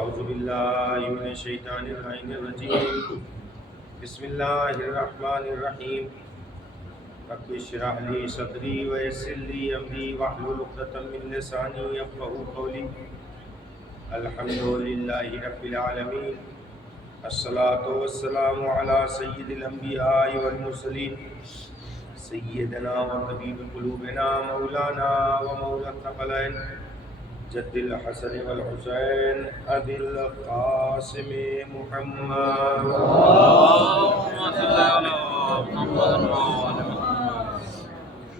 اعوذ باللہ من الشیطان الرجیم بسم اللہ الرحمن الرحیم رب اشرح لی صدری ویسر لی امری واحلل عقدۃ من لسانی یفقہوا قولی الحمد للہ رب العالمین الصلاۃ والسلام علی سید الانبیاء والمرسلین سیدنا و طبیب قلوبنا مولانا و مولا الثقلین جد الحسن والحسین ابی القاسم محمد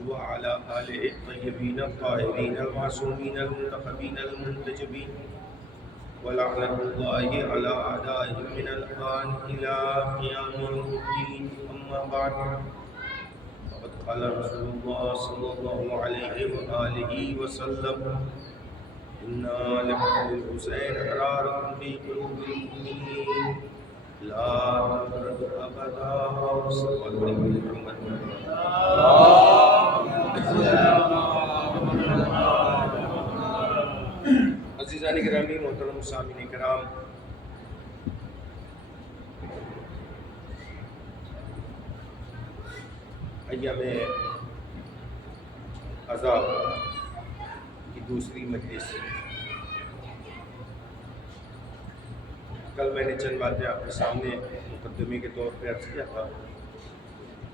وعلى آلہ الطیبین الطاہرین المعصومین المنتخبین المنتجبین ولعنۃ اللہ علی اعدائهم من الآن الى قیام الدین اما بعد فقد قال رسول اللہ صلی اللہ علیہ وآلہ وسلم إنا لحب الحسين حرارة في قلوب المؤمنين لا تبرد أبدا صلى الله عليه وسلم. عزیزان گرامی، محترم سامعین کرام، ایام عذاب کی دوسری مجلس، کل میں نے چند باتیں آپ کے سامنے مقدمے کے طور پہ عرض کیا تھا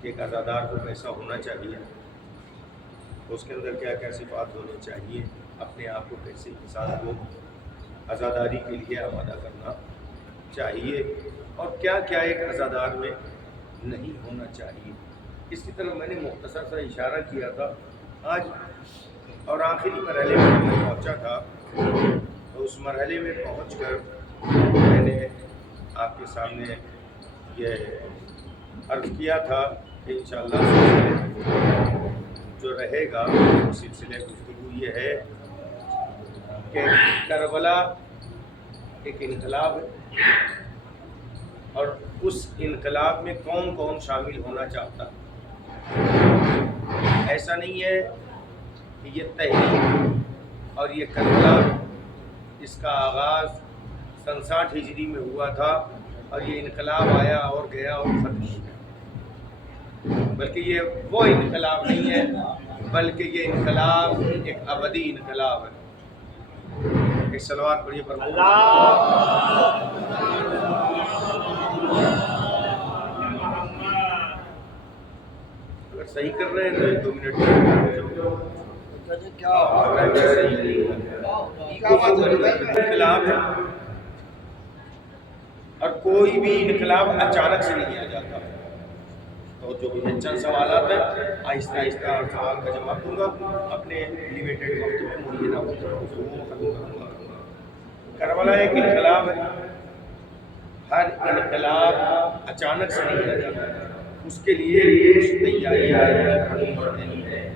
کہ ایک عزادار کو کیسا ہونا چاہیے، اس کے اندر کیا کیا صفات ہونی چاہیے، اپنے آپ کو کیسے انسان کو عزاداری کے لیے آمادہ کرنا چاہیے، اور کیا کیا ایک عزادار میں نہیں ہونا چاہیے۔ اس کی طرف میں نے مختصر سا اشارہ کیا تھا۔ آج اور آخری مرحلے میں میں پہنچا تھا، تو اس مرحلے میں پہنچ کر میں نے آپ کے سامنے یہ عرض کیا تھا کہ انشاءاللہ جو رہے گا سلسلہ گفتگو یہ ہے کہ کربلا ایک انقلاب ہے، اور اس انقلاب میں کون کون شامل ہونا چاہتا ہے۔ ایسا نہیں ہے کہ یہ تحریک اور یہ کربلا اس کا آغاز 67 ہجری میں ہوا تھا اور یہ انقلاب آیا اور گیا اور ختم ہو گیا، بلکہ یہ وہ انقلاب نہیں ہے، بلکہ یہ انقلاب ایک ابدی انقلاب ہے۔ ایک صلوات پڑھیے پر اگر صحیح کر رہے ہیں تو ایک دو منٹ انقلاب ہے، اور کوئی بھی انقلاب اچانک سے نہیں آ جاتا۔ تو جو بھی چند سوالات ہیں آہستہ آہستہ سوال کا جواب دوں گا، اپنے لیمیٹڈ وقت میں معینہ وقت کو ختم کروں گا۔ کربلا ایک انقلاب ہے، ہر انقلاب اچانک سے نہیں آ جاتا، اس کے لیے کچھ تیاریاں کرنی پڑتی ہیں۔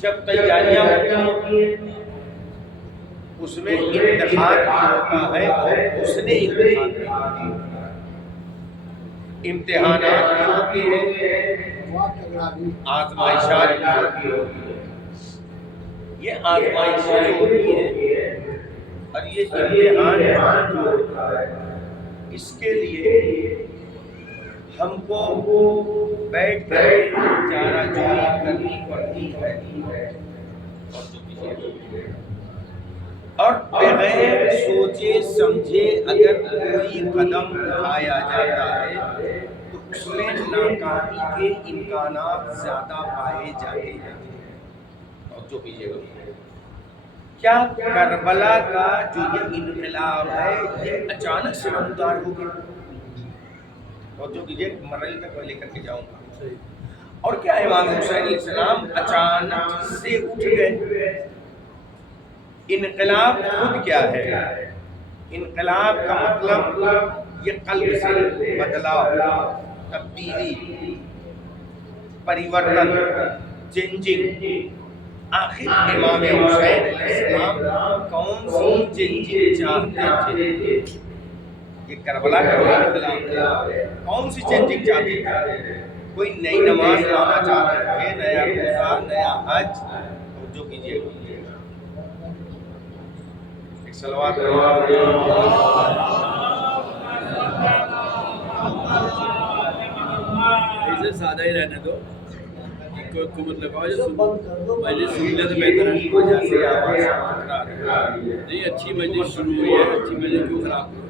جب تیاریاں ہوتی ہیں اس میں امتحان بھی ہوتا ہے، اور اس نے امتحانات بھی ہوتے ہیں، آزمائشات بھی ہوتی ہیں۔ یہ آزمائشیں جو ہوتی ہیں اور یہ امتحان جو ہوتا ہے، اس کے لیے ہم کو بیٹھ کر چارہ جوئی کرنی پڑتی ہے، اور بغیر سوچے سمجھے اگر کوئی قدم اٹھایا جاتا ہے تو اس میں ناکامی کے امکانات زیادہ پائے جاتے ہیں۔ اور جو بھی کیا کربلا کا جو یہ انقلاب ہے یہ اچانک سے نمودار ہو گیا، اور جو بھی مرحلے تک میں لے کر کے جاؤں گا، اور کیا امام حسین علیہ السلام اچانک سے اٹھ گئے۔ انقلاب خود کیا ہے؟ انقلاب کا مطلب یہ قلب سے بدلاؤ، تبدیلی، پریورتن، چینجنگ۔ آخر امام حسین علیہ السلام کون سی چینجنگ چاہتے تھے؟ یہ کربلا کا جو انقلاب ہے کون سی چینجنگ چاہتے تھے؟ کوئی نئی نماز لانا چاہ رہے تھے، نیا روزہ، نیا حج، توجہ کیجیے گا، ایک صلوات ایسے سادہ ہی رہنے دو، کو مطلب پہلے سن لے تو بہتر ہے. نہیں اچھی مجلس شروع ہوئی ہے، اچھی مجلس کیوں خراب ہو؟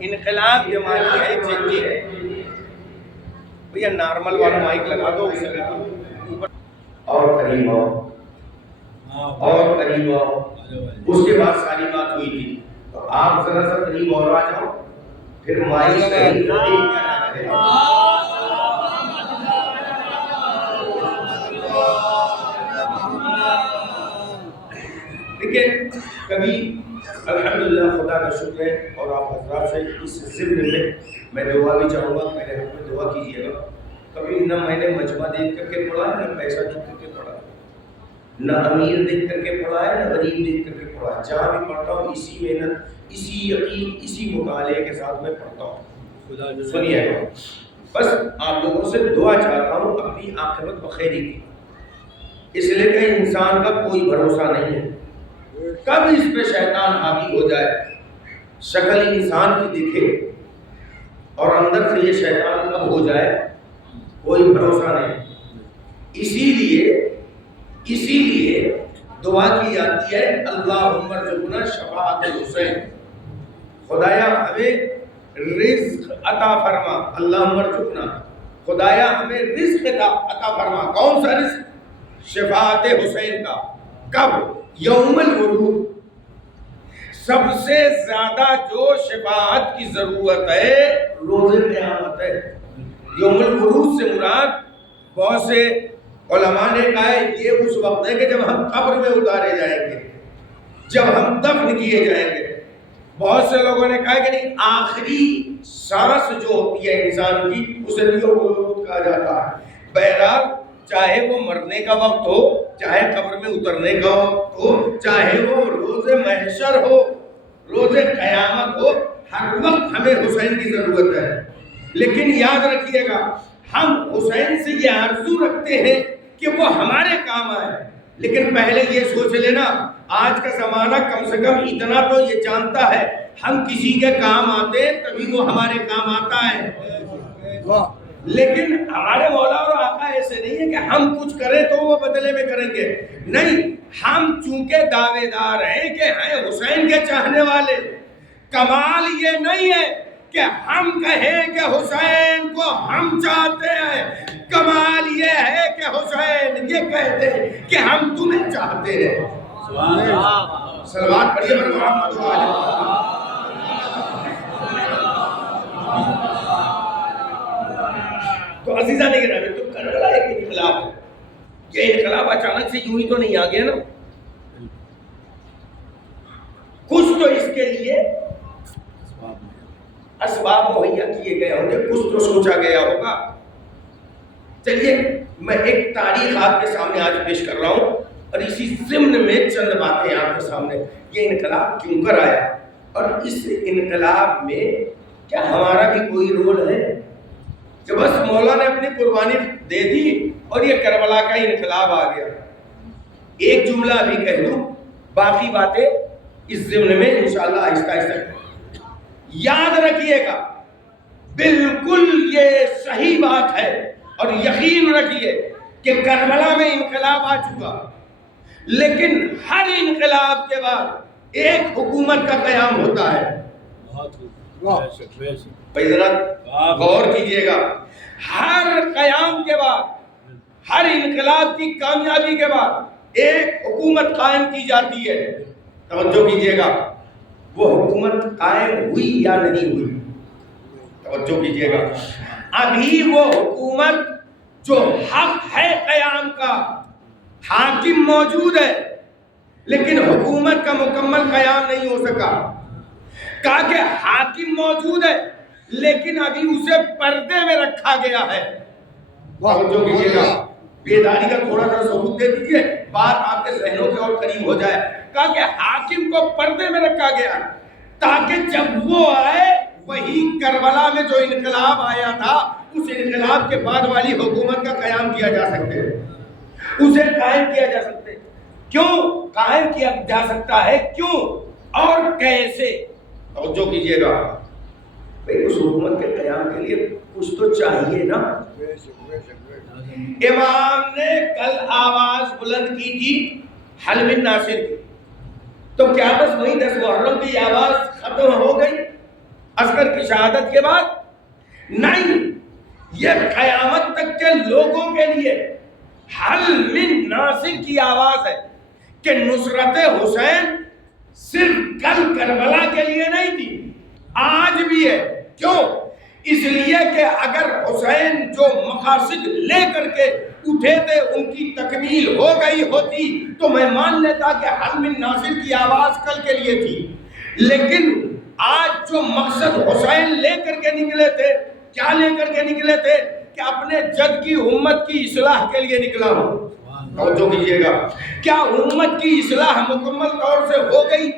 انقلاب جماعتی ہے چینجنگ. بھیا نارمل والا مائک لگا دو، اسے بالکل اوپر اور قریب آؤ اور قریب آؤ. اس کے بعد ساری بات ہوئی تھی، تو آپ ذرا سا قریب اور آ جاؤ، پھر مائک قریب دیکھیں. کبھی الحمدللہ خدا کا شکر ہے، اور آپ حضرات سے اس ضمن میں دعا بھی چاہوں گا، میرے حق میں دعا کیجیے گا. کبھی نہ میں نے مجمع دیکھ کر کے پڑھا ہے، نہ پیسہ دیکھ کر کے پڑھا ہے، نہ امیر دیکھ کر کے پڑھا ہے، نہ غریب دیکھ کر کے پڑھا ہے. جہاں بھی پڑھتا ہوں اسی محنت، اسی یقین، اسی مطالعے کے ساتھ میں پڑھتا ہوں. سنیے گا، بس آپ لوگوں سے دعا چاہتا ہوں اپنی آخرت بخیری کی، اس لیے کہ انسان کا کوئی بھروسہ نہیں ہے، کب اس پہ شیطان حاوی ہو جائے. شکل انسان کی دیکھے اور اندر سے یہ شیطان کب ہو جائے کوئی بھروسہ نہیں. اسی لیے دعا کی جاتی ہے اللہم ارزقنا شفاعت حسین، خدایا ہمیں رزق عطا فرما. اللہم ارزقنا، خدایا ہمیں رزق عطا فرما. کون سا رزق؟ شفاعت حسین کا. کب؟ یوم الورود. سب سے زیادہ جو شفاعت کی ضرورت ہے روز قیامت ہے. یوم الورود سے مراد بہت سے علماء نے کہا ہے یہ اس وقت ہے کہ جب ہم قبر میں اتارے جائیں گے، جب ہم دفن کیے جائیں گے. بہت سے لوگوں نے کہا کہ نہیں، آخری سانس جو ہوتی ہے انسان کی اسے بھی یوم الورود کہا جاتا ہے. بہرحال چاہے وہ مرنے کا وقت ہو، چاہے قبر میں اترنے کا وقت ہو، چاہے وہ روز محشر ہو، روز قیامت ہو، ہر وقت ہمیں حسین کی ضرورت ہے. لیکن یاد رکھیے گا، ہم حسین سے یہ آرزو رکھتے ہیں کہ وہ ہمارے کام آئے، لیکن پہلے یہ سوچ لینا آج کا زمانہ کم سے کم اتنا تو یہ جانتا ہے ہم کسی کے کام آتے ہیں تبھی وہ ہمارے کام آتا ہے. لیکن ہمارے مولا اور آقا ایسے نہیں ہے کہ ہم کچھ کریں تو وہ بدلے میں کریں گے. نہیں، ہم چونکہ دعوے دار ہیں کہ ہیں حسین کے چاہنے والے. کمال یہ نہیں ہے کہ ہم کہیں کہ حسین کو ہم چاہتے ہیں، کمال یہ ہے کہ حسین یہ کہتے ہیں کہ ہم تمہیں چاہتے ہیں. صلوات پڑھیے محمد و آل محمد. تو عزیزان گرامی، تو کربلا ایک انقلاب ہے. یہ انقلاب اچانک سے یوں ہی تو نہیں آ گیا نا، کچھ تو اس کے لیے اسباب مہیا کیے گئے ہوں گے، کچھ تو سوچا گیا ہوگا. چلیے میں ایک تاریخ آپ کے سامنے آج پیش کر رہا ہوں، اور اسی ضمن میں چند باتیں آپ کے سامنے. یہ انقلاب کیوں کر آیا، اور اس انقلاب میں کیا ہمارا بھی کوئی رول ہے کہ بس مولا نے اپنی قربانی دے دی اور یہ کربلا کا انقلاب آ گیا. ایک جملہ ابھی کہہ دوں، باقی باتیں اس ضمن میں انشاءاللہ آہستہ آہستہ. یاد رکھیے گا بالکل یہ صحیح بات ہے، اور یقین رکھیے کہ کربلا میں انقلاب آ چکا، لیکن ہر انقلاب کے بعد ایک حکومت کا قیام ہوتا ہے. ذرا غور کیجیے گا، ہر قیام کے بعد، ہر انقلاب کی کامیابی کے بعد ایک حکومت قائم کی جاتی ہے. توجہ کیجیے گا، وہ حکومت قائم ہوئی یا نہیں ہوئی؟ توجہ کیجیے گا، ابھی وہ حکومت جو حق ہے قیام کا، حاکم موجود ہے، لیکن حکومت کا مکمل قیام نہیں ہو سکا. کہا کہ حاکم موجود ہے لیکن ابھی اسے پردے میں رکھا گیا ہے. توجہ کیجیے گا، بیداری کا تھوڑا سا ثبوت دے دیجیے، بات آپ کے ذہنوں کے اور قریب ہو جائے. کہا کہ حاکم کو پردے میں رکھا گیا تاکہ جب وہ آئے وہی کربلا میں جو انقلاب آیا تھا اس انقلاب کے بعد والی حکومت کا قیام کیا جا سکتے ہیں، اسے قائم کیا جا سکتے ہیں۔ کیوں قائم کیا جا سکتا ہے، کیوں اور کیسے؟ توجہ کیجیے گا بھئی، اس حکومت کے قیام کے لیے کچھ تو چاہیے نا۔ امام نے کل آواز بلند کی تھی حل من ناصر کی، تو کیا بس وہی 10 محرم کی آواز ختم ہو گئی عسکر کی شہادت کے بعد؟ نہیں، یہ قیامت تک کے لوگوں کے لیے حل من ناصر کی آواز ہے کہ نصرت حسین صرف کل کربلا کے لیے نہیں تھی، آج بھی ہے۔ کیوں؟ اس لیے کہ اگر حسین جو مقاصد لے کر کے اٹھے تھے ان کی تکمیل ہو گئی ہوتی تو میں مان لیتا کہ حل من ناصر کی آواز کل کے لیے تھی، لیکن آج جو مقصد حسین لے کر کے نکلے تھے، کیا لے کر کے نکلے تھے؟ کہ اپنے جد کی امت کی اصلاح کے لیے نکلا ہوں۔ توجہ کیجیے گا، کیا امت کی اصلاح مکمل طور سے ہو گئی؟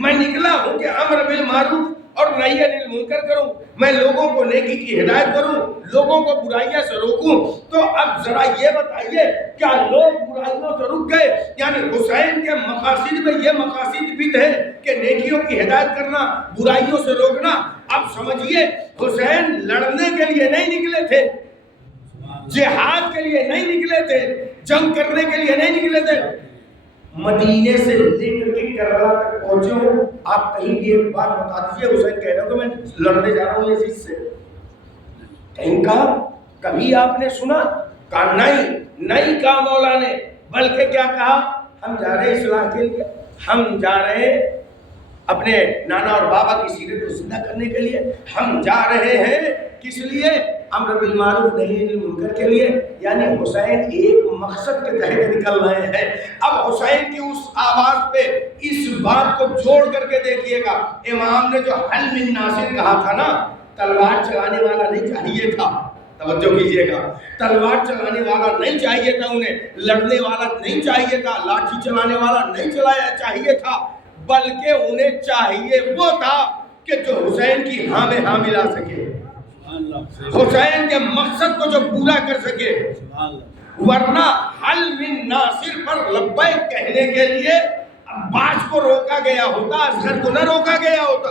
میں نکلا ہوں کہ امر بالمعروف اور نہی عن المنکر کروں، میں لوگوں کو نیکی کی ہدایت کروں، لوگوں کو برائیاں سے روکوں۔ تو اب ذرا یہ بتائیے، کیا لوگ برائیوں سے رک گئے؟ یعنی حسین کے مقاصد میں یہ مقاصد بھی تھے کہ نیکیوں کی ہدایت کرنا، برائیوں سے روکنا۔ اب سمجھیے، حسین لڑنے کے لیے نہیں نکلے تھے، جہاد کے لیے نہیں نکلے تھے، جنگ کرنے کے لیے نہیں نکلے تھے، مدینے سے لے کر کے کربلا تک پہنچے ہوں۔ آپ کہیں بھی ایک بات بتا دیجیے، حسین کہہ رہے ہو کہ میں لڑنے جا رہا ہوں یزید سے، کہیں کہا؟ کبھی آپ نے سنا؟ کہا نہیں کہا مولا نے، بلکہ کیا کہا؟ ہم جا رہے ہیں اصلاح کے لیے، ہم جا رہے ہیں اپنے نانا اور بابا کی سیرت کو زندہ کرنے کے لیے، ہم جا رہے ہیں کس لیے؟ امر بالمعروف نہی عن المنکر کے لیے۔ یعنی حسین ایک مقصد کے تحت نکل رہے ہیں۔ اب حسین کی اس آواز پہ اس بات کو جوڑ کر کے دیکھیے گا، امام نے جو حل من ناصر کہا تھا نا، تلوار چلانے والا نہیں چاہیے تھا، توجہ کیجیے گا، تلوار چلانے والا نہیں چاہیے تھا انہیں، لڑنے والا نہیں چاہیے تھا، لاٹھی چلانے والا نہیں چاہیے تھا، بلکہ انہیں چاہیے وہ تھا کہ جو حسین کی ہاں میں ہاں ملا سکے، حسین کے مقصد کو جو پورا کر سکے۔ ورنہ حل من ناصر پر لبیک کہنے کے لیے عباس کو روکا گیا ہوتا، اصغر کو نہ روکا گیا ہوتا۔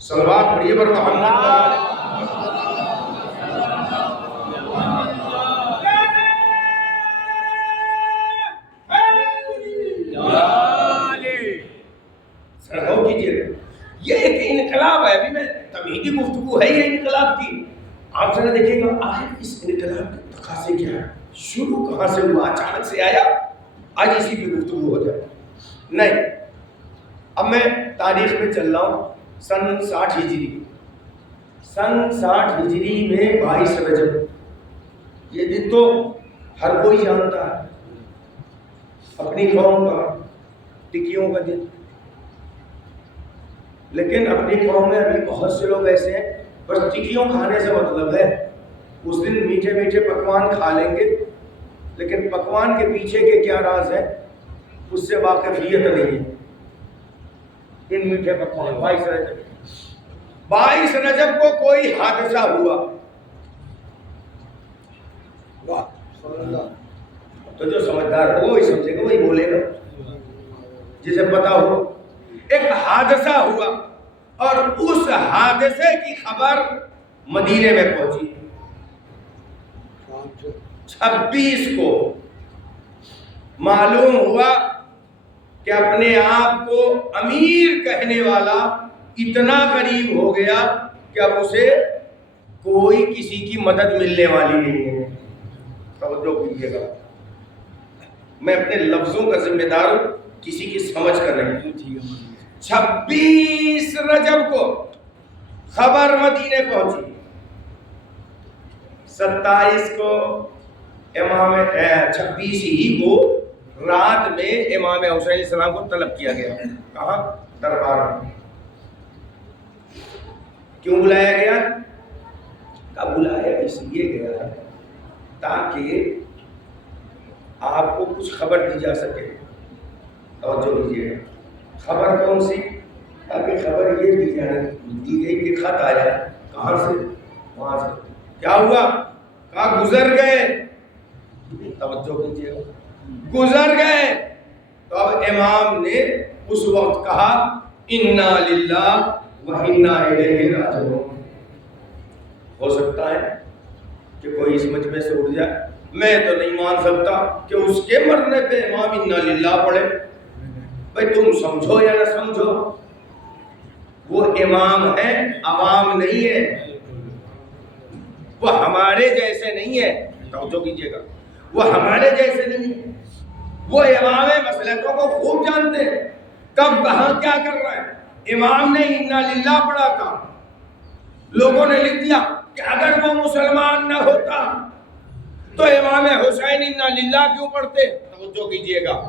صلوات پڑھیے پر محمد۔ غور کیجیے گا، یہ ایک انقلاب ہے، ابھی میں تمہیدی گفتگو ہے یہ انقلاب کی۔ آپ ذرا دیکھیے گا آخر اس انقلاب کے تقاضے کیا ہے، شروع کہاں سے ہوا؟ اچانک سے آیا آج اسی کی گفتگو ہو جائے؟ نہیں، اب میں تاریخ میں چل رہا ہوں، سن 60 ہجری، سن 60 ہجری میں 22 رجب، یہ دن تو ہر کوئی جانتا ہے، اپنی قوم کا ٹکیوں کا دن، لیکن اپنی قوم میں ابھی بہت سے لوگ ایسے ہیں بس ٹکیوں کھانے سے مطلب ہے، اس دن میٹھے میٹھے پکوان کھا لیں گے، لیکن پکوان کے پیچھے کے کیا راز ہے اس سے واقفیت نہیں ہے۔ ان میٹھے پکوان 22 رجب کو کوئی حادثہ ہوا، تو جو سمجھدار ہو وہی سمجھے گا، وہی بولے گا جسے پتا ہو۔ ایک حادثہ ہوا اور اس حادثے کی خبر مدینے میں پہنچی 26 کو۔ معلوم ہوا کہ اپنے آپ کو امیر کہنے والا اتنا قریب ہو گیا کہ اب اسے کوئی کسی کی مدد ملنے والی نہیں ہے۔ توجہ کیجیے گا، میں اپنے لفظوں کا ذمہ دار ہوں، کسی کی سمجھ کر نہیں۔ 26 رجب کو خبر مدینے پہنچی، 27 کو امام 26 ہی کو رات میں امام حسین علیہ السلام کو طلب کیا گیا۔ کہاں؟ دربار میں۔ کیوں بلایا گیا؟ کیا بلایا؟ اس لیے گیا تاکہ آپ کو کچھ خبر دی جا سکے۔ توجہ دیجیے، خبر کون سی؟ تاکہ خبر یہ دی گئی کہ خط آیا ہے. کہاں سے؟ وہاں سے. کیا ہوا؟ کہا گزر گئے. توجہ کیجیے گا، گزر گئے. تو اب امام نے اس وقت کہا انا للہ و انا الیہ راجعون. ہو سکتا ہے کہ کوئی اس مجمع سے اٹھ جائے، میں تو نہیں مان سکتا کہ اس کے مرنے پہ امام انا للہ پڑھے. بھائی تم سمجھو یا نہ سمجھو، وہ امام ہے، عوام نہیں ہے. وہ ہمارے جیسے نہیں ہے. توجہ کیجیے گا، وہ ہمارے جیسے نہیں ہے. وہ امام مسلکوں کو خوب جانتے ہیں، کب کہاں کیا کر رہا ہے. امام نے انا للہ پڑھا تھا، لوگوں نے لکھ دیا کہ اگر وہ مسلمان نہ ہوتا تو امام حسین انا للہ کیوں پڑھتے. توجہ کیجیے گا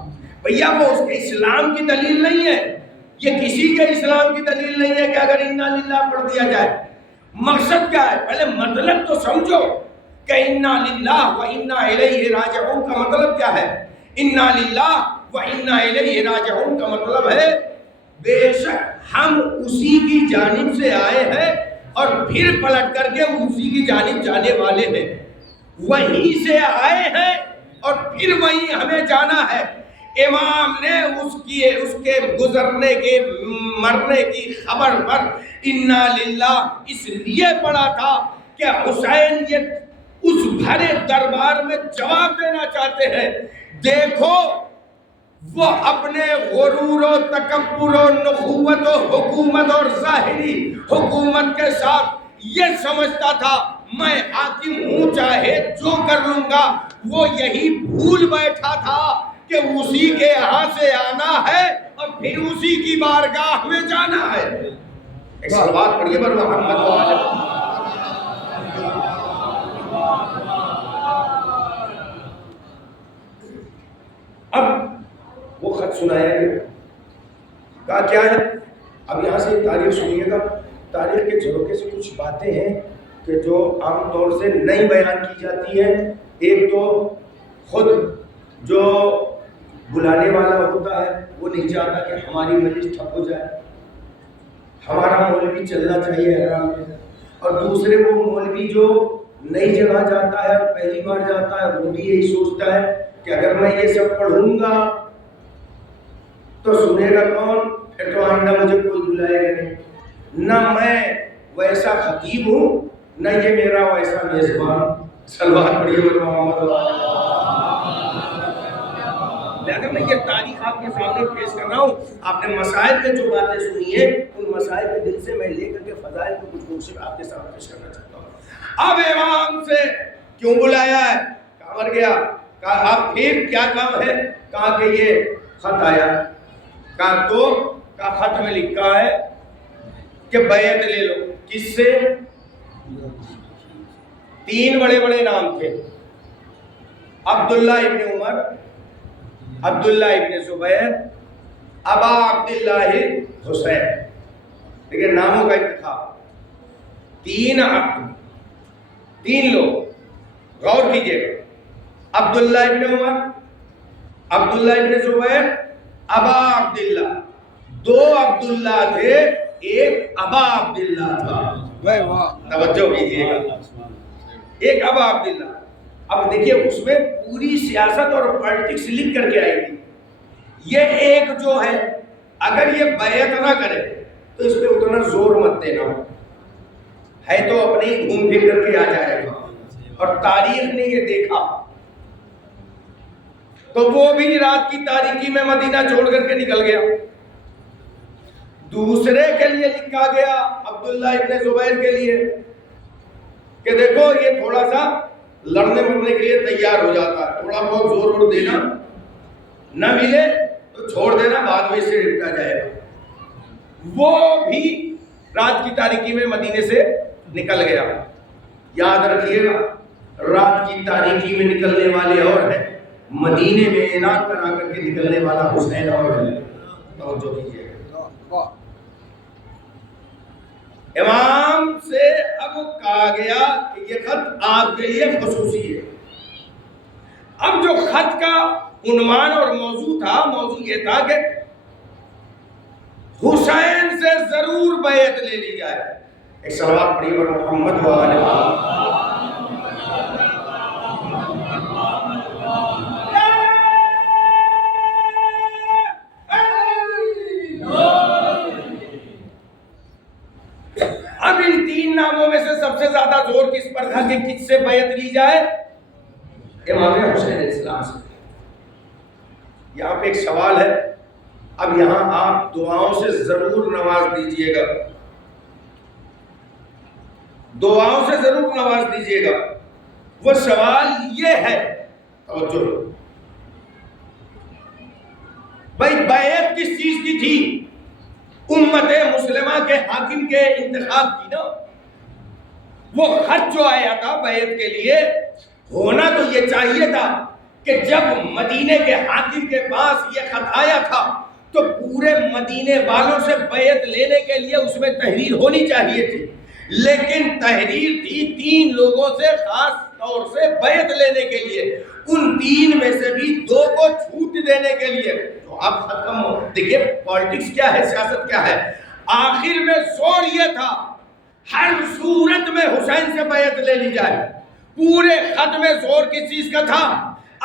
بھیا، وہ اس کے اسلام کی دلیل نہیں ہے، یہ کسی کے اسلام کی دلیل نہیں ہے کہ اگر انا للہ پڑھ دیا جائے. مقصد کیا ہے؟ پہلے مطلب تو سمجھو کہ انا للہ و انا الیہ راجعون کا مطلب کیا ہے. انا للہ و انا الیہ راجعون کا مطلب ہے بے شک ہم اسی کی جانب سے آئے ہیں اور پھر پلٹ کر کے اسی کی جانب جانے والے ہیں. وہیں سے آئے ہیں اور پھر وہیں ہمیں جانا ہے. امام نے اس کے گزرنے کے مرنے کی خبر پر انا للہ اس لیے پڑھا تھا کہ حسین یہ اس بھرے دربار میں جواب دینا چاہتے ہیں. دیکھو وہ اپنے غرور و تکبر و نخوت و حکومت اور ظاہری حکومت کے ساتھ یہ سمجھتا تھا میں حاکم ہوں، چاہے جو کر لوں گا. وہ یہی بھول بیٹھا تھا کہ اسی کے یہاں سے آنا ہے اور پھر اسی کی بارگاہ میں جانا ہے. ایک صلوات پڑھیے بر محمد و آلہ. اب وہ خط سنایا گیا، کہا کیا ہے. اب یہاں سے تاریخ سنیے گا. تاریخ کے جھروکے سے کچھ باتیں ہیں کہ جو عام طور سے نہیں بیان کی جاتی ہیں. ایک تو خود جو بلانے والا ہوتا ہے وہ نہیں چاہتا کہ ہماری مجلس ٹھپ ہو جائے، ہمارا مولوی چلنا چاہیے حرام میں. اور دوسرے وہ مولوی جو نئی جگہ جاتا ہے اور پہلی بار جاتا ہے وہ بھی یہی سوچتا ہے کہ اگر میں یہ سب پڑھوں گا تو سنے گا کون، پھر تو آئندہ مجھے کوئی بلائے گا نہیں. نہ میں ویسا خطیب ہوں نہ یہ میرا ویسا میزبان. صلوات پڑھیے محمد. اگر میں یہ تاریخ آپ کے سامنے پیش کر رہا ہوں، آپ نے مسائل میں جو باتیں سنی ہیں ان مسائل کے دل سے میں لے کر کے فضائل کو کچھ منصف آپ کے سامنے پیش کرنا چاہتا ہوں. اب امام سے کیوں بلایا ہے؟ کہاں مر گیا. کہا آپ پھر کیا کام ہے؟ کہا کہ یہ خط آیا. کہا تو کہا خط میں لکھا ہے کہ بیعت لے لو. کس سے؟ 3 بڑے بڑے نام تھے، عبداللہ ابن عمر، عبداللہ ابن زبیر، ابا عبداللہ حسین. لیکن ناموں کا انتخاب 3 لوگ. غور کیجئے گا، عبداللہ ابن عمر، عبداللہ ابن زبیر، ابا عبداللہ. 2 عبداللہ تھے، ایک ابا عبداللہ تھا. توجہ کیجئے گا، ایک ابا عبداللہ. اب دیکھیے اس میں پوری سیاست اور پالیٹکس لکھ کر کے آئی تھی. یہ ایک جو ہے اگر یہ بیعت نہ کرے تو اس پہ اتنا زور مت دینا، ہے تو اپنے ہی گھوم پھر کر کے آ جائے گا. اور تاریخ نے یہ دیکھا تو وہ بھی رات کی تاریکی میں مدینہ چھوڑ کر کے نکل گیا. دوسرے کے لیے لکھا گیا عبداللہ ابن زبیر کے لیے کہ دیکھو یہ تھوڑا سا لڑنے مرنے کے لیے تیار ہو جاتا ہے، تھوڑا بہت زور وور دینا، نہ ملے تو چھوڑ دینا، بعد میں اس سے نپٹا جائے گا. وہ بھی رات کی تاریکی میں مدینے سے نکل گیا. یاد رکھیے گا رات کی تاریکی میں نکلنے والے اور ہیں، مدینے میں اعلان کرا کر کے نکلنے والا حسین اور ہے. توجہ کیجیے گا. امام سے اب کہا گیا کہ یہ خط آپ کے لیے خصوصی ہے. اب جو خط کا عنوان اور موضوع تھا، موضوع یہ تھا کہ حسین سے ضرور بیعت لے لی جائے. ایک صلوات پڑھیے بر محمد و آل محمد. اب ان تین ناموں میں سے سب سے زیادہ زور کس پر تھا کہ کس سے بیعت لی جائے؟ امام حسین علیہ السلام سے. یہاں پہ ایک سوال ہے، اب یہاں آپ دعاؤں سے ضرور نواز دیجئے گا، دعاؤں سے ضرور نواز دیجئے گا. وہ سوال یہ ہے، توجہ بھائی، بیعت کس چیز کی تھی؟ امت مسلمہ کے حاکم کے انتخاب کی نا. وہ خط جو آیا تھا بیعت کے لیے، ہونا تو یہ چاہیے تھا کہ جب مدینے کے حاکم کے پاس یہ خط آیا تھا تو پورے مدینے والوں سے بیعت لینے کے لیے اس میں تحریر ہونی چاہیے تھی، لیکن تحریر تھی 3 لوگوں سے خاص طور سے بیعت لینے کے لیے. ان 3 میں سے بھی 2 کو چھوٹ دینے کے لیے. تو اب ختم ہو. دیکھیے پالیٹکس کیا ہے، سیاست کیا ہے. آخر میں زور یہ تھا ہر صورت میں حسین سے بیعت لے لی جائے. پورے خط میں زور کس چیز کا تھا؟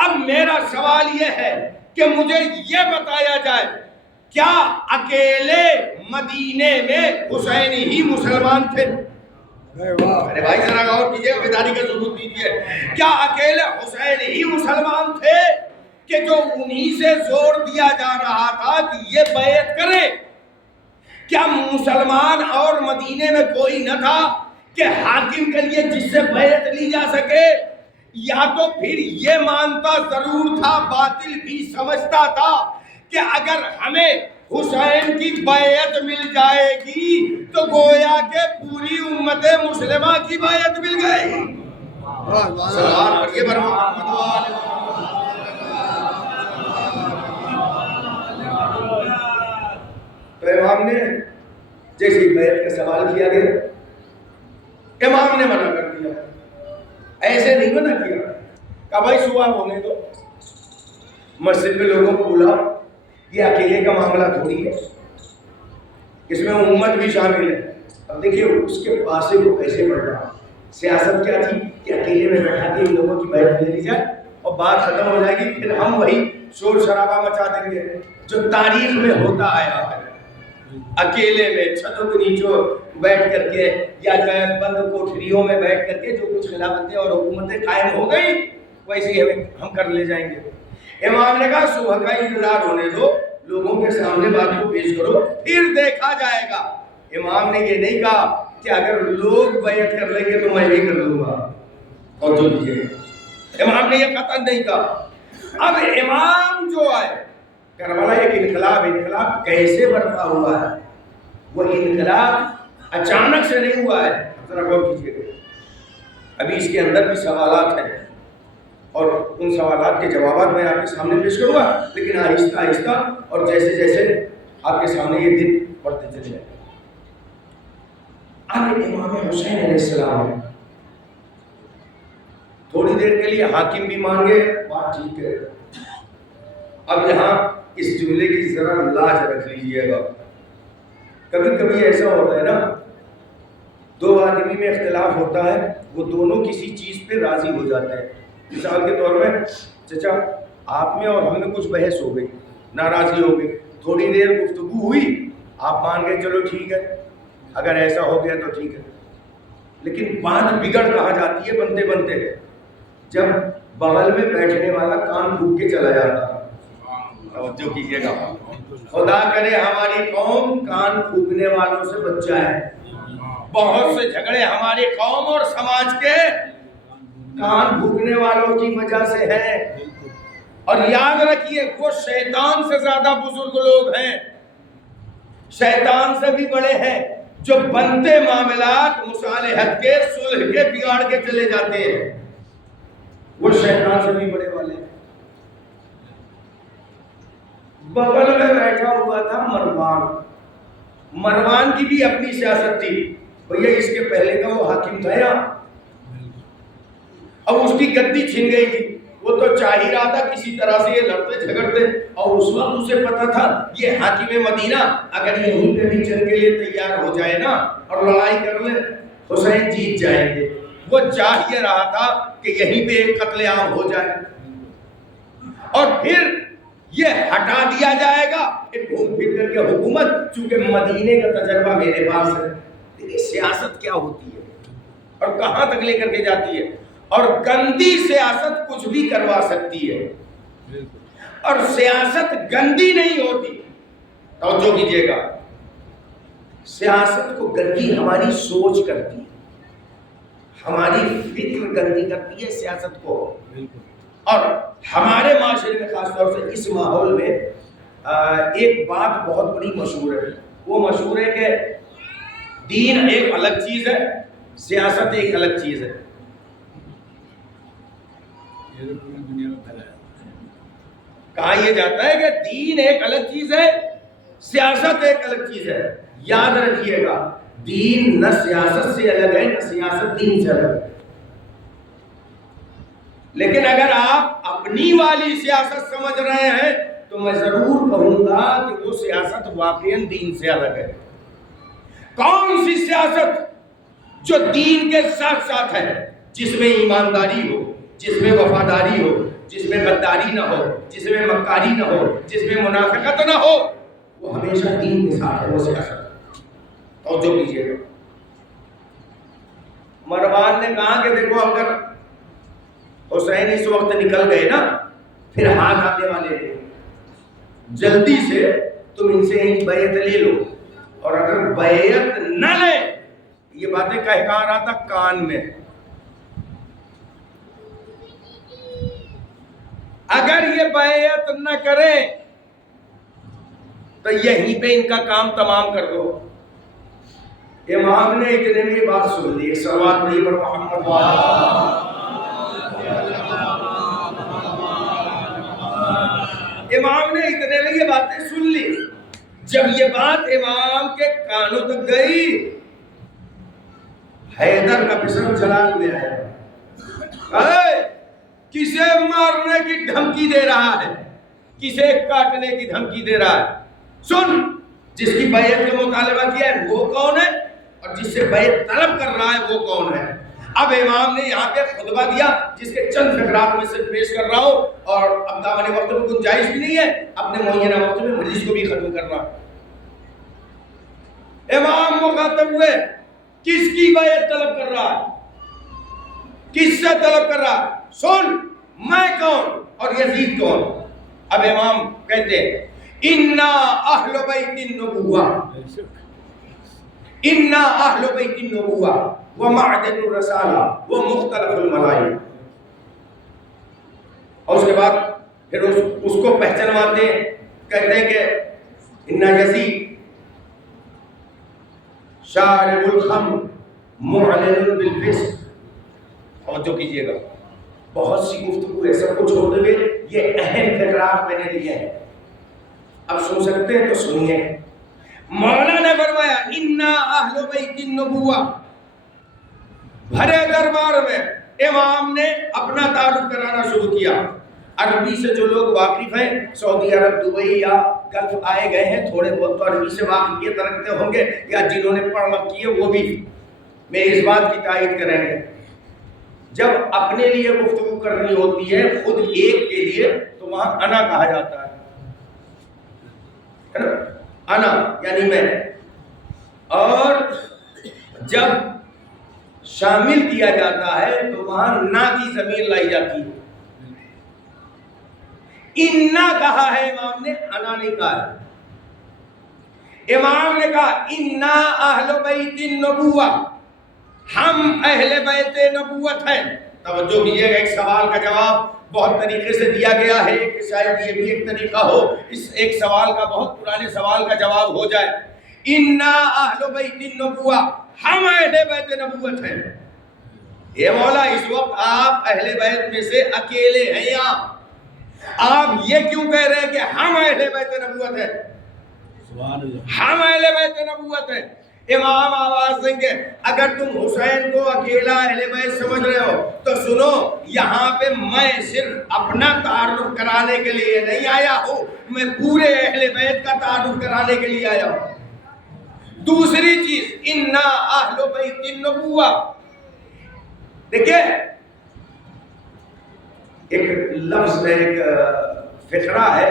اب میرا سوال یہ ہے کہ مجھے یہ بتایا جائے کیا اکیلے مدینے میں حسین ہی مسلمان تھے؟ ارے بھائی ذرا غور کیجئے، بیداری کا ثبوت دیجئے. کیا اکیلے حسین ہی مسلمان تھے کہ جو انہی سے زور دیا جا رہا تھا کہ یہ بیعت کرے؟ کیا مسلمان اور مدینے میں کوئی نہ تھا کہ حاکم کے لیے جس سے بیعت لی جا سکے؟ یا تو پھر یہ مانتا ضرور تھا، باطل بھی سمجھتا تھا کہ اگر ہمیں حسین کی بیعت مل جائے گی تو گویا کہ پوری امت مسلمہ کی بیعت مل گئی. سلام پڑھیے بر محمد و آل محمد. تو امام نے جیسے بیعت کا سوال کیا گیا، امام نے منع کر دیا. ایسے نہیں منع کیا، کہا بھائی صبح ہونے دو، مسجد میں لوگوں کو بلا. یہ اکیلے کا معاملہ تھوڑی ہے، اس میں امت بھی شامل ہے. اب دیکھیے اس کے پاس سے وہ کیسے بڑھ رہا. سیاست کیا تھی کہ اکیلے میں بیٹھا کے ان لوگوں کی بیعت لے لی جائے اور بات ختم ہو جائے گی، پھر ہم وہی شور شرابہ مچا دیں گے جو تاریخ میں ہوتا آیا ہے. اکیلے میں چھتوں کے نیچے بیٹھ کر کے یا جو ہے بند کوٹھریوں میں بیٹھ کر کے جو کچھ خلافتیں اور حکومتیں قائم ہو گئی ویسے ہی ہم کر لے جائیں گے. امام نے کہا صبح کا انتظار ہونے دو، لوگوں کے سامنے بات کو پیش کرو، پھر دیکھا جائے گا. امام نے یہ نہیں کہا کہ اگر لوگ بیعت کر لیں گے تو میں بھی کر لوں گا. اور جو دیجیے امام نے یہ قطعا نہیں کہا. اب امام جو آئے کربلا ایک انقلاب کیسے برپا ہوا ہے؟ وہ انقلاب اچانک سے نہیں ہوا ہے. ذرا غور کیجیے گا، ابھی اس کے اندر بھی سوالات ہیں اور ان سوالات کے جوابات میں آپ کے سامنے پیش کروں گا، لیکن آہستہ آہستہ اور جیسے جیسے آپ کے سامنے یہ دن بڑھتے چلے جائیں. اب امام حسین علیہ السلام تھوڑی دیر کے لیے حاکم بھی مان گئے، بات ٹھیک ہے. اب یہاں اس جملے کی ذرا لاج رکھ لیجیے گا. کبھی کبھی ایسا ہوتا ہے نا، 2 آدمی میں اختلاف ہوتا ہے، وہ دونوں کسی چیز پہ راضی ہو جاتے ہیں. مثال کے طور میں چچا آپ میں اور ہم میں کچھ بحث ہو گئی، ناراضی ہو گئی، تھوڑی دیر گفتگو ہوئی، آپ مان گئے چلو ٹھیک ہے، اگر ایسا ہو گیا تو ٹھیک ہے. لیکن بات بگڑ کہاں جاتی ہے بنتے بنتے جب بغل میں بیٹھنے والا کان پھونک کے چلا جاتا ہے. توجہ کیجیے گا، خدا کرے ہماری قوم کان پھونکنے والوں سے بچ جائے. بہت سے جھگڑے ہماری قوم اور سماج کے کان پھونکنے والوں کی وجہ سے ہے. اور یاد رکھیے وہ شیطان سے زیادہ بزرگ لوگ ہیں، شیطان سے بھی بڑے ہیں، جو بنتے معاملات مصالحت کے صلح کے بگاڑ کے چلے جاتے ہیں. وہ شیطان سے بھی بڑے والے ہیں. بغل میں بیٹھا ہوا تھا مروان کی بھی اپنی سیاست تھی. بھیا اس کے پہلے کا وہ حاکم تھا یا اب اس کی گدی چھن گئی تھی، وہ تو چاہ ہی رہا تھا کسی طرح سے یہ لڑتے جھگڑتے، اور اس وقت اسے پتا تھا یہ حاکم مدینہ اگر یہیں پہ بھی جنگ کے لیے تیار ہو جائے نا اور لڑائی کر لے، حسین جیت جائیں گے۔ وہ چاہ یہ رہا تھا کہ یہیں پہ ایک قتل عام ہو جائے اور پھر یہ ہٹا دیا جائے گا ایک گھوم پھر کر کے حکومت، چونکہ مدینے کا تجربہ میرے پاس ہے۔ لیکن سیاست کیا ہوتی ہے اور کہاں تک لے کر کے جاتی ہے، اور گندی سیاست کچھ بھی کروا سکتی ہے، اور سیاست گندی نہیں ہوتی۔ توجہ کیجیے گا، سیاست کو گندی ہماری سوچ کرتی ہے، ہماری فکر گندی کرتی ہے سیاست کو۔ اور ہمارے معاشرے میں خاص طور سے اس ماحول میں ایک بات بہت بڑی مشہور ہے، وہ مشہور ہے کہ دین ایک الگ چیز ہے، سیاست ایک الگ چیز ہے۔ کہا یہ جاتا ہے کہ دین ایک الگ چیز ہے، سیاست ایک الگ چیز ہے۔ یاد رکھیے گا، دین نہ سیاست سے الگ ہے، نہ سیاست دین سے الگ ہے۔ لیکن اگر آپ اپنی والی سیاست سمجھ رہے ہیں تو میں ضرور کہوں گا کہ وہ سیاست واقعاً دین سے الگ ہے۔ کون سی سیاست؟ جو دین کے ساتھ ساتھ ہے، جس میں ایمانداری ہو، جس میں وفاداری ہو، جس میں غداری نہ ہو، جس میں مکاری نہ ہو، جس میں منافقت نہ ہو، وہ ہمیشہ دین کے ساتھ ہے، وہ سیاست۔ توجہ کیجیے گا، مروان نے کہا کہ دیکھو اگر حسین اس وقت نکل گئے نا، پھر ہاتھ آنے والے ہیں، جلدی سے تم ان سے بیعت لے لو، اور اگر بیعت نہ لیں، یہ باتیں کہہ رہا تھا کان میں، اگر یہ بیعت نہ کریں تو یہیں پہ ان کا کام تمام کر دو۔ امام نے اتنے میں یہ بات سن لی، ایک سوال پڑھی پر محمد امام نے اتنے میں یہ باتیں سن لی۔ جب یہ بات امام کے کانوں تک گئی، حیدر کا بسم جلال میں آیا، کسے مارنے کی دھمکی دے رہا ہے، کسے کاٹنے کی دھمکی دے رہا ہے؟ سن، جس کی بیعت کا مطالبہ کیا ہے وہ کون ہے، اور جس سے بیعت طلب کر رہا ہے وہ کون ہے؟ اب امام نے یہاں پہ خطبہ دیا جس کے چند فقرات میں سے پیش کر رہا ہوں، اور اب دامن وقت میں گنجائش بھی نہیں ہے، اپنے معینہ وقت میں مجلس کو بھی ختم کرنا۔ امام مخاطب ہوئے، کس کی بیعت طلب کر رہا ہے، کس سے طلب کر رہا ہے؟ سن، میں کون اور یزید کون؟ اب امام کہتے ہیں اِنَّا أَهْلُ بَيْتِ النُّبُوَّةِ اِنَّا أَهْلُ بَيْتِ النُّبُوَّةِ وَمَعْدَنُ الرَّسَالَةِ وَمُخْتَلَفُ الْمَلَائِكَ۔ اور اس کے بعد پھر اس کو پہچانواتے ہیں، کہتے ہیں کہ اِنَّا یزید شارب الخمر معلن بالفسق۔ اور جو کیجئے گا، بہت سی گفتگو ہے، سب کچھ ہوتے ہوئے یہ اہم فقرات میں نے لیے ہیں، اب سن سکتے ہیں تو سنیے۔ مولا نے فرمایا اِنَّا أَهْلُ بَيْتِ النُّبُوَّةِ، بھرے دربار میں امام نے اپنا تعارف کرانا شروع کیا۔ عربی سے جو لوگ واقف ہیں، سعودی عرب، دبئی یا گلف آئے گئے ہیں، تھوڑے بہت تو عربی سے واقفیت رکھتے ہوں گے، یا جنہوں نے پڑھ رکھی ہے وہ بھی میری اس بات کی تائید کریں گے۔ جب اپنے لیے گفتگو کرنی ہوتی ہے خود ایک کے لیے، تو وہاں انا کہا جاتا ہے نا، انا یعنی میں، اور جب شامل کیا جاتا ہے تو وہاں نا کی ضمیر لائی جاتی ہے۔ اِنَّا کہا ہے امام نے، انا نہیں کہا ہے۔ امام نے کہا اِنَّا أَهْلُ بَيْتِ النُّبُوَّةِ، ہم اہل بیت نبوت ہیں۔ توجہ کیجئے گا، ایک سوال کا جواب بہت طریقے سے دیا گیا ہے کہ شاید یہ بھی ایک طریقہ ہو اس ایک سوال کا، بہت پرانے سوال کا جواب ہو جائے۔ اِنَّا أَهْلُ بَيْتِ النُّبُوَّةِ، ہم اہل بیت نبوت ہیں۔ اے مولا، اس وقت آپ اہل بیت میں سے اکیلے ہیں یہاں، آپ یہ کیوں کہہ رہے ہیں کہ ہم اہل بیت نبوت ہیں؟ ہم اہل بیت نبوت ہیں، امام آواز دیں گے. اگر تم حسین کو اکیلا اہل بیت سمجھ رہے ہو تو سنو، یہاں پہ میں صرف اپنا تعارف کرانے کے لیے نہیں آیا ہوں، میں پورے اہل بیت کا تعارف کرانے کے لیے آیا ہوں. دوسری چیز، انا اہل بیت النبوہ. دیکھیں ایک لفظ ہے، ایک فقرہ ہے،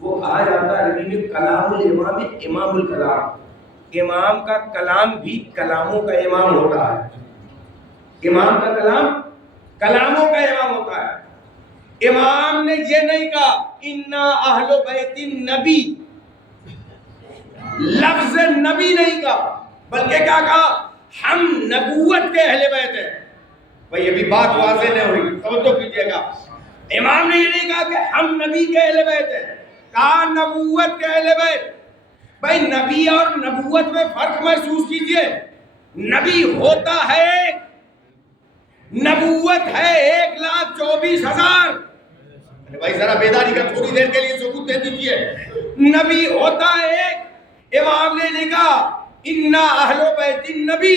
وہ کہا جاتا ہے عربی میں کلام الامام امام الکلام. امام کا کلام بھی کلاموں کا امام ہوتا ہے. امام کا کلام کلاموں کا امام ہوتا ہے. امام نے یہ نہیں کہا انا اہل بیت النبی، لفظ نبی نہیں کہا، بلکہ کیا کہا؟ ہم نبوت کے اہل بیت ہیں. بھئی ابھی بات واضح نہیں ہوئی، توجہ کیجئے گا. امام نے یہ نہیں کہا کہ ہم نبی کے اہل بیت ہیں، کہا نبوت کے اہل بیت. بھئی نبی اور نبوت میں فرق محسوس کیجئے. نبی ہوتا ہے، نبوت ہے 1,24,000. بھائی ذرا بیداری کا تھوڑی دیر کے لیے ثبوت دے دیجئے. نبی ہوتا ہے. امام نے نہیں کہا انا اہل بیت النبی،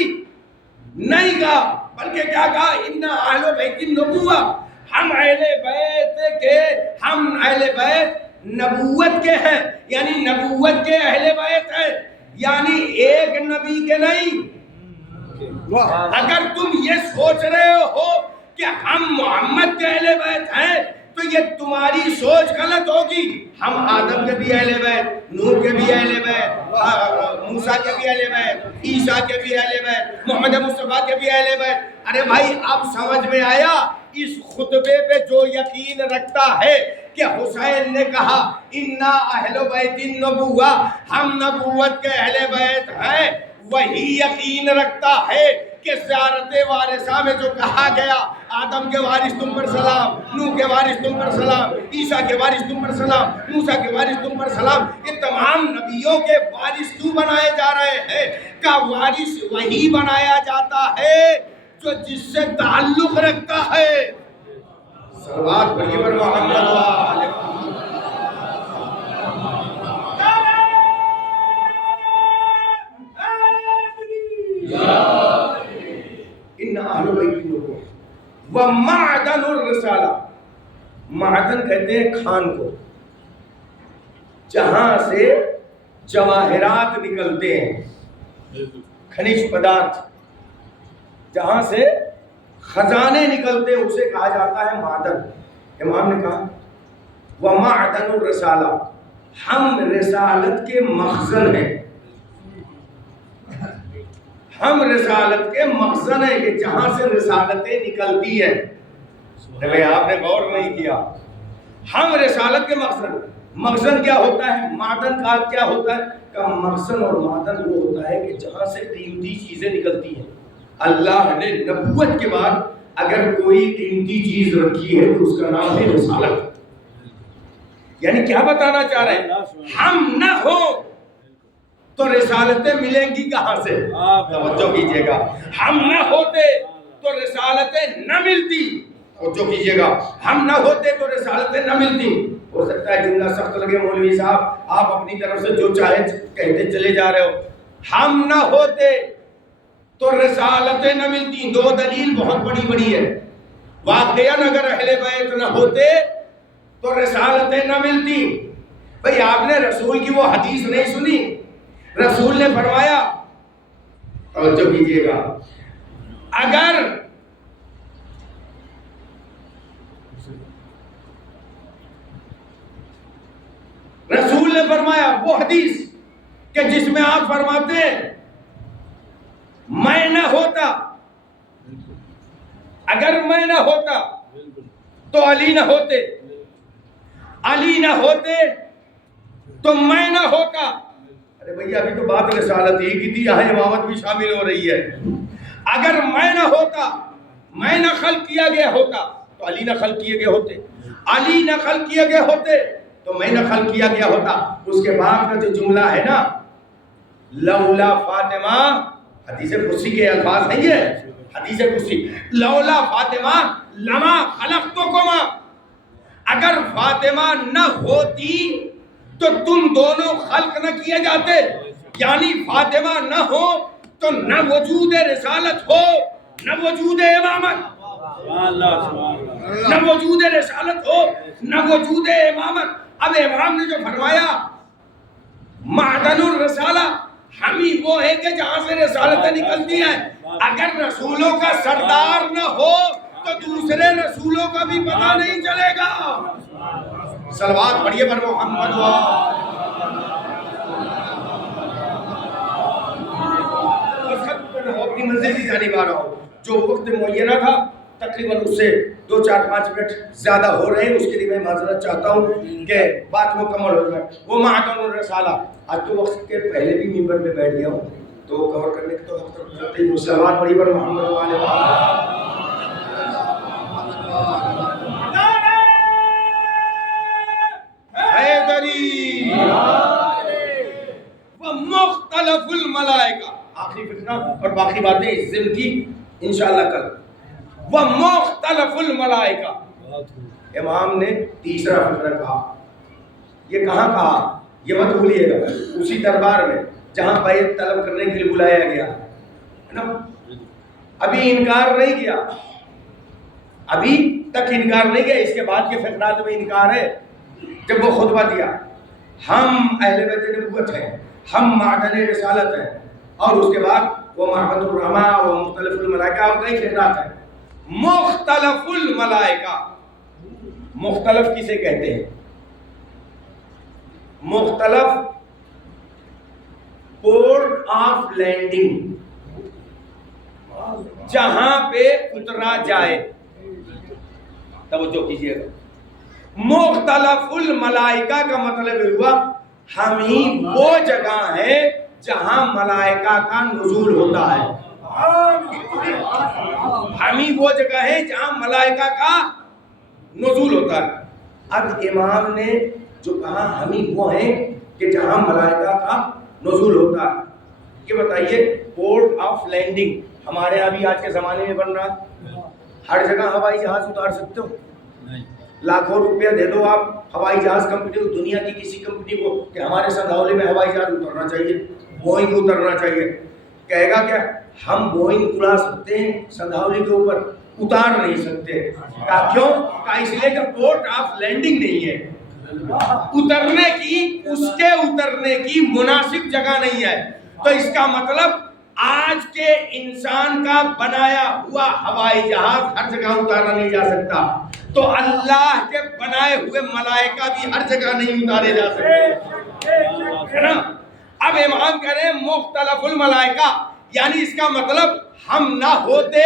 نہیں کہا، بلکہ کیا کہا؟ انا اہل بیت النبوہ، ہم اہل بیت کے، ہم اہل بیت نبوت کے ہیں، یعنی نبوت کے اہل بیت ہیں، یعنی ایک نبی کے نہیں. اگر تم یہ سوچ رہے ہو کہ ہم محمد کے اہل بیت ہیں تو یہ تمہاری سوچ غلط ہوگی. ہم آدم کے بھی اہل بیت، نوح کے بھی اہل بیت، موسیٰ کے بھی اہل بیت، عیسیٰ کے بھی اہل بیت، محمد مصطفیٰ کے بھی اہل بیت. ارے بھائی اب سمجھ میں آیا؟ اس خطبے پہ جو یقین رکھتا ہے کہ حسین نے کہا انا اہل بیت النبوہ، ہم نبوت کے اہل بیت ہیں، وہی یقین رکھتا ہے کہ زیارت وارثہ میں جو کہا گیا آدم کے وارث تم پر سلام، نوح کے وارث تم پر سلام، عیسیٰ کے وارث تم پر سلام، موسیٰ کے وارث تم پر سلام، یہ تمام نبیوں کے وارث کیوں بنائے جا رہے ہیں؟ کا وارث وہی بنایا جاتا ہے جو جس سے تعلق رکھتا ہے. صلوات پڑھیے پر محمد علیہ ان اہل بیت النبوہ ومعدن الرسالہ. معدن کہتے ہیں کھان کو، جہاں سے جواہرات نکلتے ہیں، خنیج پدارتھ، جہاں سے خزانے نکلتے ہیں اسے کہا جاتا ہے معدن. امام نے کہا ومعدن الرسالہ، ہم رسالت کے مخزن ہیں، ہم رسالت کے مخزن ہیں کہ جہاں سے رسالتیں نکلتی ہیں. آپ نے غور نہیں کیا. ہم رسالت کے مخزن، مخزن کیا ہوتا ہے؟ معدن کا کیا ہوتا ہے؟ کہ مخزن اور معدن وہ ہوتا ہے کہ جہاں سے قیمتی چیزیں نکلتی ہیں. اللہ نے نبوت کے بعد اگر کوئی قیمتی چیز رکھی ہے تو اس کا نام ہے رسالت. یعنی کیا بتانا چاہ رہے ہیں؟ ہم نہ ہو تو رسالتیں ملیں گی کہاں سے؟ توجہ کیجئے گا. ہم نہ ہوتے تو رسالتیں نہ ملتی. توجہ کیجئے گا. ہم نہ ہوتے تو رسالتیں نہ ملتی. ہو سکتا ہے جملہ سخت لگے مولوی صاحب، آپ اپنی طرف سے جو چاہے کہتے چلے جا رہے ہو. ہم نہ ہوتے تو رسالتیں نہ ملتی. دو دلیل بہت بڑی بڑی ہے. واقعاً اگر اہل بیت نہ ہوتے تو رسالتیں نہ ملتی. بھئی آپ نے رسول کی وہ حدیث نہیں سنی؟ رسول نے فرمایا، توجہ کیجئے گا، اگر رسول نے فرمایا وہ حدیث کہ جس میں آپ فرماتے ہیں میں نہ ہوتا، اگر میں نہ ہوتا تو علی نہ ہوتے، علی نہ ہوتے تو میں نہ ہوتا. ارے بھیا ابھی تو بات رسالت ہی کی تھی، یہاں امامت بھی شامل ہو رہی ہے. اگر میں نہ ہوتا، میں نہ خلق کیا گیا ہوتا تو علی نہ خلق کیے گئے ہوتے، علی نہ خلق کیے گئے ہوتے تو میں نہ خلق کیا گیا ہوتا. اس کے بعد کا جو جملہ ہے نا، لولا فاطمہ، حدیث قدسی کے الفاظ نہیں ہے، حدیث قدسی، لولا فاطمہ لما خلقتکما، اگر فاطمہ نہ ہوتی تو تم دونوں خلق نہ کیے جاتے. یعنی فاطمہ نہ ہو تو نہ وجود رسالت ہو نہ وجود امامت، نہ وجود رسالت ہو نہ وجود امامت۔ اب امام نے جو فرمایا معدن الرسالہ، ہم ہی وہ ہے کہ جہاں سے رسالتیں نکلتی ہیں، اگر رسولوں کا سردار نہ ہو تو دوسرے رسولوں کا بھی پتہ نہیں چلے گا۔ صلوات پڑھیے پر محمد اپنی منزل کی جانب آ رہا ہوں۔ جو وقت معینہ تھا تقریباً اس سے 2-4-5 منٹ زیادہ ہو رہے ہیں، اس کے لیے میں معذرت چاہتا ہوں کہ بات مکمل ہو جائے۔ وہ معدن الرسالہ، آج تو وقت کے پہلے بھی ممبر پہ بیٹھ گیا ہوں تو کور کرنے کے تو وقت رکھتے ہی صلوات پڑھی پر محمد حیدری وہ مختلف الملائکہ۔ آخری فتنہ اور باقی باتیں اس ضمن کی انشاءاللہ کل۔ وہ مختلف الملائکہ، امام نے تیسرا فتنہ کہا۔ یہ کہاں کہا؟ یہ مت بھولیے گا، اسی دربار میں جہاں بیعت طلب کرنے کے لیے بلایا گیا ہے نا۔ ابھی انکار نہیں کیا، ابھی تک انکار نہیں کیا، اس کے بعد کے فقرات میں انکار ہے۔ جب وہ خطبہ دیا ہم اہل بیت نبوت ہیں، ہم معدن رسالت ہیں، اور اس کے بعد وہ محبت الرحمہ، وہ مختلف الملائکہ اور کئی فقرات ہیں۔ مختلف الملائکہ، مختلف کسے کہتے ہیں؟ مختلف پورٹ آف لینڈنگ، جہاں پہ اترا جائے۔ توجہ کیجیے گا، مختلف الملائکہ کا مطلب ہوا ہم ہی وہ جگہ ہے جہاں ملائکہ کا نزول ہوتا ہے، ہم ہی وہ جگہ ہے جہاں ملائکہ کا نزول ہوتا ہے۔ اب امام نے جو کہا ہم ہی وہ ہیں کہ جہاں ملائکہ کا نزول ہوتا ہے، یہ بتائیے پورٹ آف لینڈنگ ہمارے ابھی آج کے زمانے میں بن رہا ہے؟ ہر جگہ ہوائی جہاز اتار سکتے ہو؟ لاکھوں روپیہ دے دو آپ ہوائی جہاز کمپنی کو، دنیا کی کسی کمپنی کو، کہ ہمارے سندھولی میں ہوائی جہاز اترنا چاہیے، بوئنگ اترنا چاہیے، کہے گا کیا؟ ہم بوئنگ اڑا سکتے ہیں، سندھولی کے اوپر اتار نہیں سکتے۔ کہا کیوں؟ کہا اس لیے کہ پورٹ آف لینڈنگ نہیں ہے، اترنے کی، اس کے اترنے کی مناسب جگہ نہیں ہے۔ تو اس کا مطلب آج کے انسان کا بنایا ہوا ہوائی جہاز ہر جگہ اتارا نہیں جا سکتا، تو اللہ کے بنائے ہوئے ملائکہ بھی ہر جگہ نہیں اتارے جا سکتے، ہے نا۔ اب امام کہہ رہے ہیں مختلف الملائکہ، یعنی اس کا مطلب ہم نہ ہوتے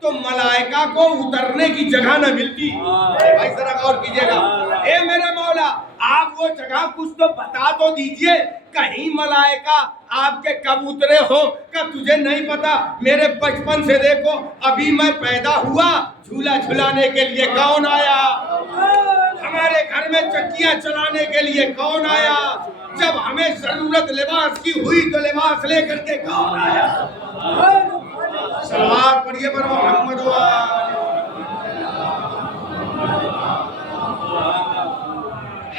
تو ملائکہ کو اترنے کی جگہ نہ ملتی۔ بھائی ذرا غور کیجیے گا، اے میرے مولا آپ وہ جگہ کچھ تو بتا تو دیجئے، کہیں ملائکہ آپ کے کب اترے ہو کہ تجھے نہیں پتا؟ میرے بچپن سے دیکھو، ابھی میں پیدا ہوا جھولا جھلانے کے لیے کون آیا؟ ہمارے گھر میں چکیاں چلانے کے لیے کون آیا؟ جب ہمیں ضرورت لباس کی ہوئی تو لباس لے کر کے کون آیا؟ صلوات پڑھیے پر محمد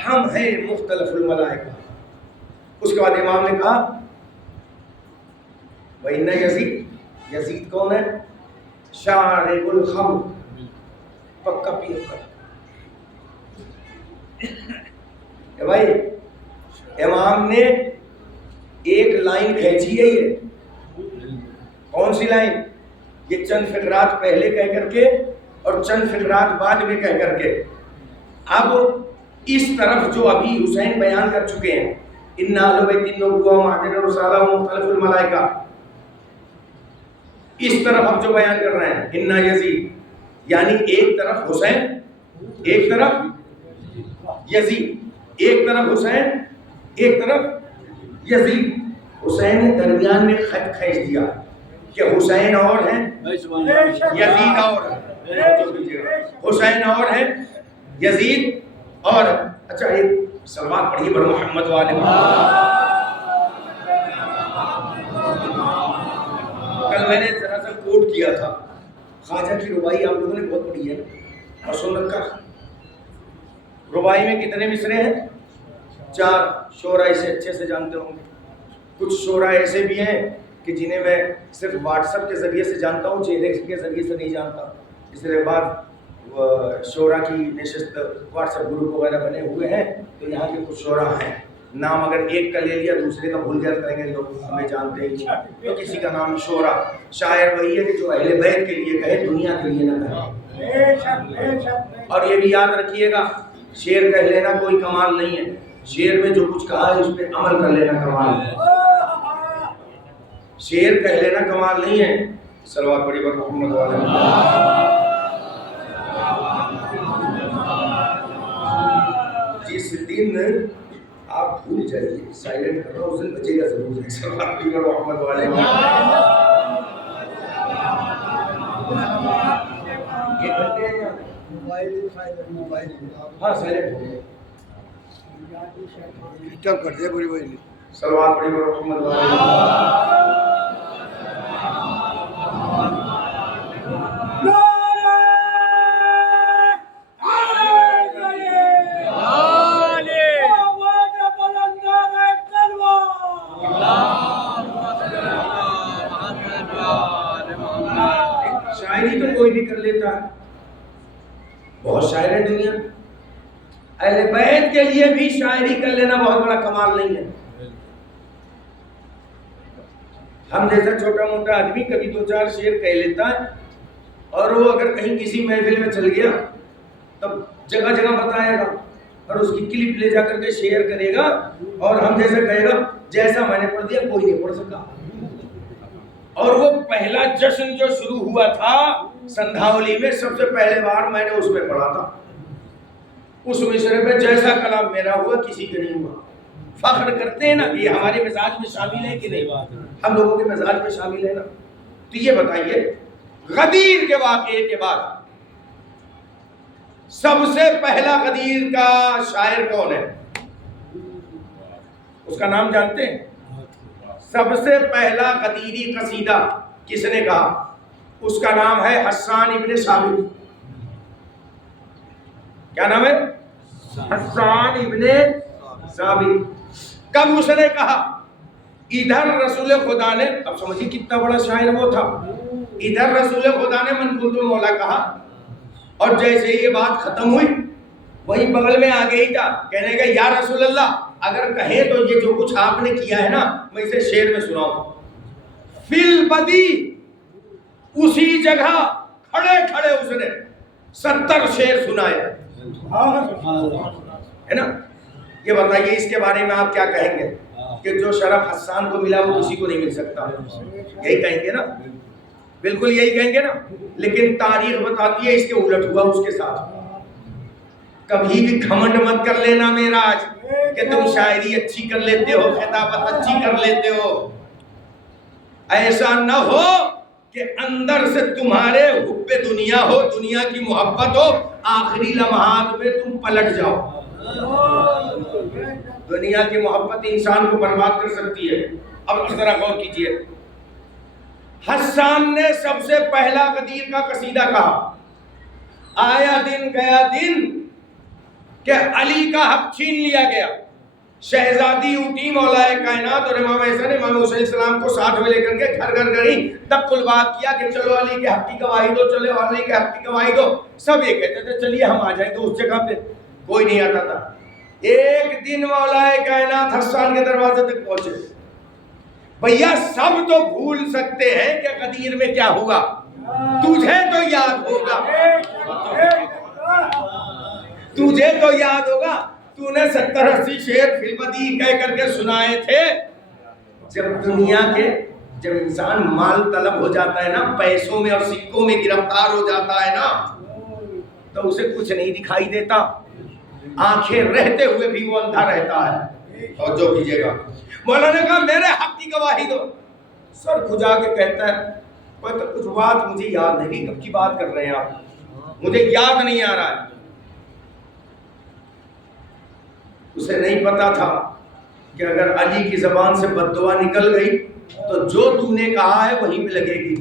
ہم ہیں مختلف الملائکہ۔ اس کے بعد امام نے کہا وَإِنَّ یزید، یزید کون ہے؟ شارب الخمر، پکا پیو کر۔ بھائی امام نے ایک لائن کھینچی ہے، یہ کون سی لائن؟ یہ چند فقرات پہلے کہہ کر کے اور چند فقرات بعد میں کہہ کر کے، اب اس طرف جو ابھی حسین بیان کر چکے ہیں، ان اہل بیت النبوہ معدن الرسالہ مختلف الملائکہ، اس طرف اب جو بیان کر رہے ہیں ان یزید، یعنی ایک طرف حسین، ایک طرف یزید، ایک طرف حسین، ایک طرف یزید۔ حسین نے درمیان میں خط کھینچ دیا کہ حسین اور ہیں، یزید اور ہے، حسین اور ہے، یزید اور۔ اچھا ایک صلوات پڑھی پر محمد والے۔ کل میں نے ذرا سا کوٹ کیا تھا خواجہ کی ربائی، آپ لوگوں نے بہت پڑھی ہے اور سن رکھا۔ ربائی میں کتنے مصرے ہیں؟ 4 شعرا اسے اچھے سے جانتے ہوں گے۔ کچھ شعرا ایسے بھی ہیں کہ جنہیں میں صرف واٹس ایپ کے ذریعے سے جانتا ہوں، چہرے کے ذریعے سے نہیں جانتا. اس کے بعد شورا کی نشست واٹس ایپ گروپ وغیرہ بنے ہوئے ہیں، تو یہاں کے کچھ شورا ہیں، نام اگر ایک کا لے لیا دوسرے کا بھول جاتا کریں گے، لوگ ہمیں جانتے ہی تو کسی کا نام شورا. شاعر وہی ہے کہ جو اہل بیت کے لیے کہے، دنیا کے لیے نہ کہے. اور یہ بھی یاد رکھیے گا، شعر کہہ لینا کوئی کمال نہیں ہے، شعر میں جو کچھ کہا ہے اس پہ عمل کر لینا کمال ہے. شعر کہہ لینا کمال نہیں ہے. صلوات پڑھی پر محمد والے. جس دن آپ بھول جائیے، سائلنٹ کر رہا ہوں، اس دن بچے گا ضرور ہے. صلوات پڑھی پر محمد والے. یہ کرتے ہیں موبائل، ہاں سائلنٹ ہو گئے. کب کر دیا پوری بھائی. صلوات پڑھی پر محمد والے. شاعری تو کوئی بھی کر لیتا ہے، بہت شاعر ہے دنیا. اہل بیت کے لیے بھی شاعری کر لینا بہت بڑا کمال نہیں ہے. ہم جیسا چھوٹا موٹا آدمی کبھی دو چار شعر کہہ لیتا ہے، اور وہ اگر کہیں کسی محفل میں چل گیا تب جگہ جگہ بتائے گا اور اس کی کلپ لے جا کر کے شیئر کرے گا، اور ہم جیسا کہے گا جیسا میں نے پڑھ دیا کوئی نہیں پڑھ سکا. اور وہ پہلا جشن جو شروع ہوا تھا سندھاولی میں، سب سے پہلے بار میں نے اس میں پڑھا تھا. اس مصرے میں جیسا کلام میرا ہوا کسی کا نہیں ہوا. فخر کرتے ہیں نا، یہ ہمارے مزاج میں شامل ہے کہ نہیں؟ ہم لوگوں کے مزاج میں شامل ہے نا. تو یہ بتائیے، غدیر کے واقعے کے بعد سب سے پہلا غدیر کا شاعر کون ہے؟ اس کا نام جانتے ہیں؟ سب سے پہلا غدیری قصیدہ کس نے کہا؟ اس کا نام ہے حسان ابن ثابت. کیا نام ہے؟ حسان ابن ثابت. کب اس نے کہا؟ ادھر رسول خدا نے، اب سمجھیے کتنا بڑا شاعر وہ تھا، ادھر رسول خدا نے من کنت مولا کہا، اور جیسے یہ بات ختم ہوئی وہی بغل میں آگے ہی تھا، کہنے کا یا رسول اللہ اگر کہیں تو یہ جو کچھ آپ نے کیا ہے نا میں اسے شعر میں سناؤں. فی البدی اسی جگہ کھڑے کھڑے اس نے 70 شعر سنائے ہے نا. یہ بتائیے اس کے بارے میں آپ کیا کہیں گے کہ جو شرف حسان کو ملا وہ کسی کو نہیں مل سکتا؟ یہی کہیں گے نا، بالکل یہی کہیں گے نا. لیکن تاریخ بتاتی ہے اس کے الٹ ہوا اس کے ساتھ. کبھی بھی گھمنڈ مت کر لینا معراج کہ تم شاعری اچھی کر لیتے ہو، خطابت اچھی کر لیتے ہو. ایسا نہ ہو کہ اندر سے تمہارے حب دنیا ہو، دنیا کی محبت ہو، آخری لمحات میں تم پلٹ جاؤ. دنیا کی محبت انسان کو برباد کر سکتی ہے. اب ذرا غور کیجئے، حسان نے سب سے پہلا غدیر کا قصیدہ کہا، آیا دن گیا دن کہ علی کا حق چھین لیا گیا، شہزادی اٹھی مولائے کائنات اور امام حسن امام حسین السلام کو ساتھ میں لے کر کے گھر گھر گئی، تب کل بات کیا کہ چلو علی کے حق کی گواہی دو، چلو علی کے حق کی گواہی دو. سب یہ کہتے تھے چلیے ہم آ جائیں گے اس جگہ پہ، کوئی نہیں آتا تھا. ایک دن مولائے کائنات حسان کے دروازے تک پہنچے. بھیا سب تو بھول سکتے ہیں کہ غدیر میں کیا ہوا، تجھے تو یاد ہوگا، تجھے تو یاد ہوگا، تو نے 70-80 شعر فی البدی کہہ کر کے سنائے تھے. جب دنیا کے، جب انسان مال طلب ہو جاتا ہے نا، پیسوں میں اور سکوں میں گرفتار ہو جاتا ہے نا، تو اسے کچھ نہیں دکھائی دیتا، آنکھیں رہتے ہوئے بھی وہ اندھا رہتا ہے. اور جو کیجیے گا، مولانا نے کہا میرے حق کی گواہی دو. سر کھجا کے کہتا ہے پر کچھ بات مجھے یاد نہیں، کب کی بات کر رہے ہیں آپ، مجھے یاد نہیں آ رہا ہے. اسے نہیں پتا تھا کہ اگر علی کی زبان سے بد دعا نکل گئی تو جو تو نے کہا ہے وہیں پہ لگے گی.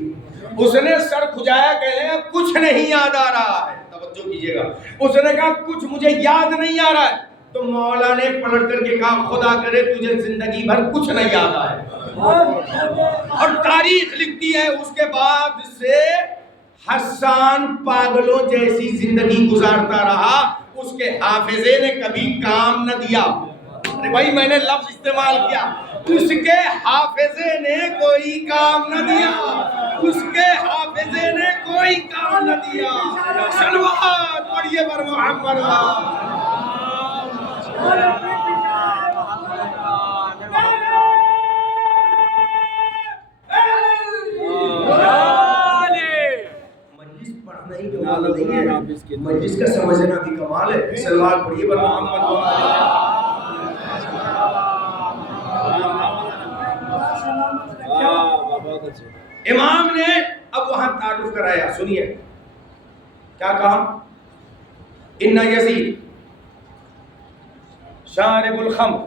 اس نے سر کھجایا، کہنے لگا کچھ نہیں یاد آ رہا ہے. توجہ کیجیے گا، اس نے کہا کچھ مجھے یاد نہیں آ رہا ہے. تو مولا نے پلٹ کر کے کہا خدا کرے تجھے زندگی بھر کچھ نہ یاد آئے. اور تاریخ لکھتی ہے اس کے بعد سے حسان پاگلوں جیسی زندگی گزارتا رہا, اس کے حافظے نے کبھی کام نہ دیا. ارے بھائی میں نے لفظ استعمال کیا, اس کے حافظے نے کوئی کام نہ دیا, اس کے حافظے نے کوئی کام نہ دیا. صلوات پڑھیے بر محمد. مجلس پڑھنا ہی کمال نہیں ہے, مجلس کا سمجھنا بھی کمال ہے. صلوات پڑھیے بر محمد. امام نے اب وہاں تعارف کرایا. سنیے کیا کہا, ان یزید شارب الخمر.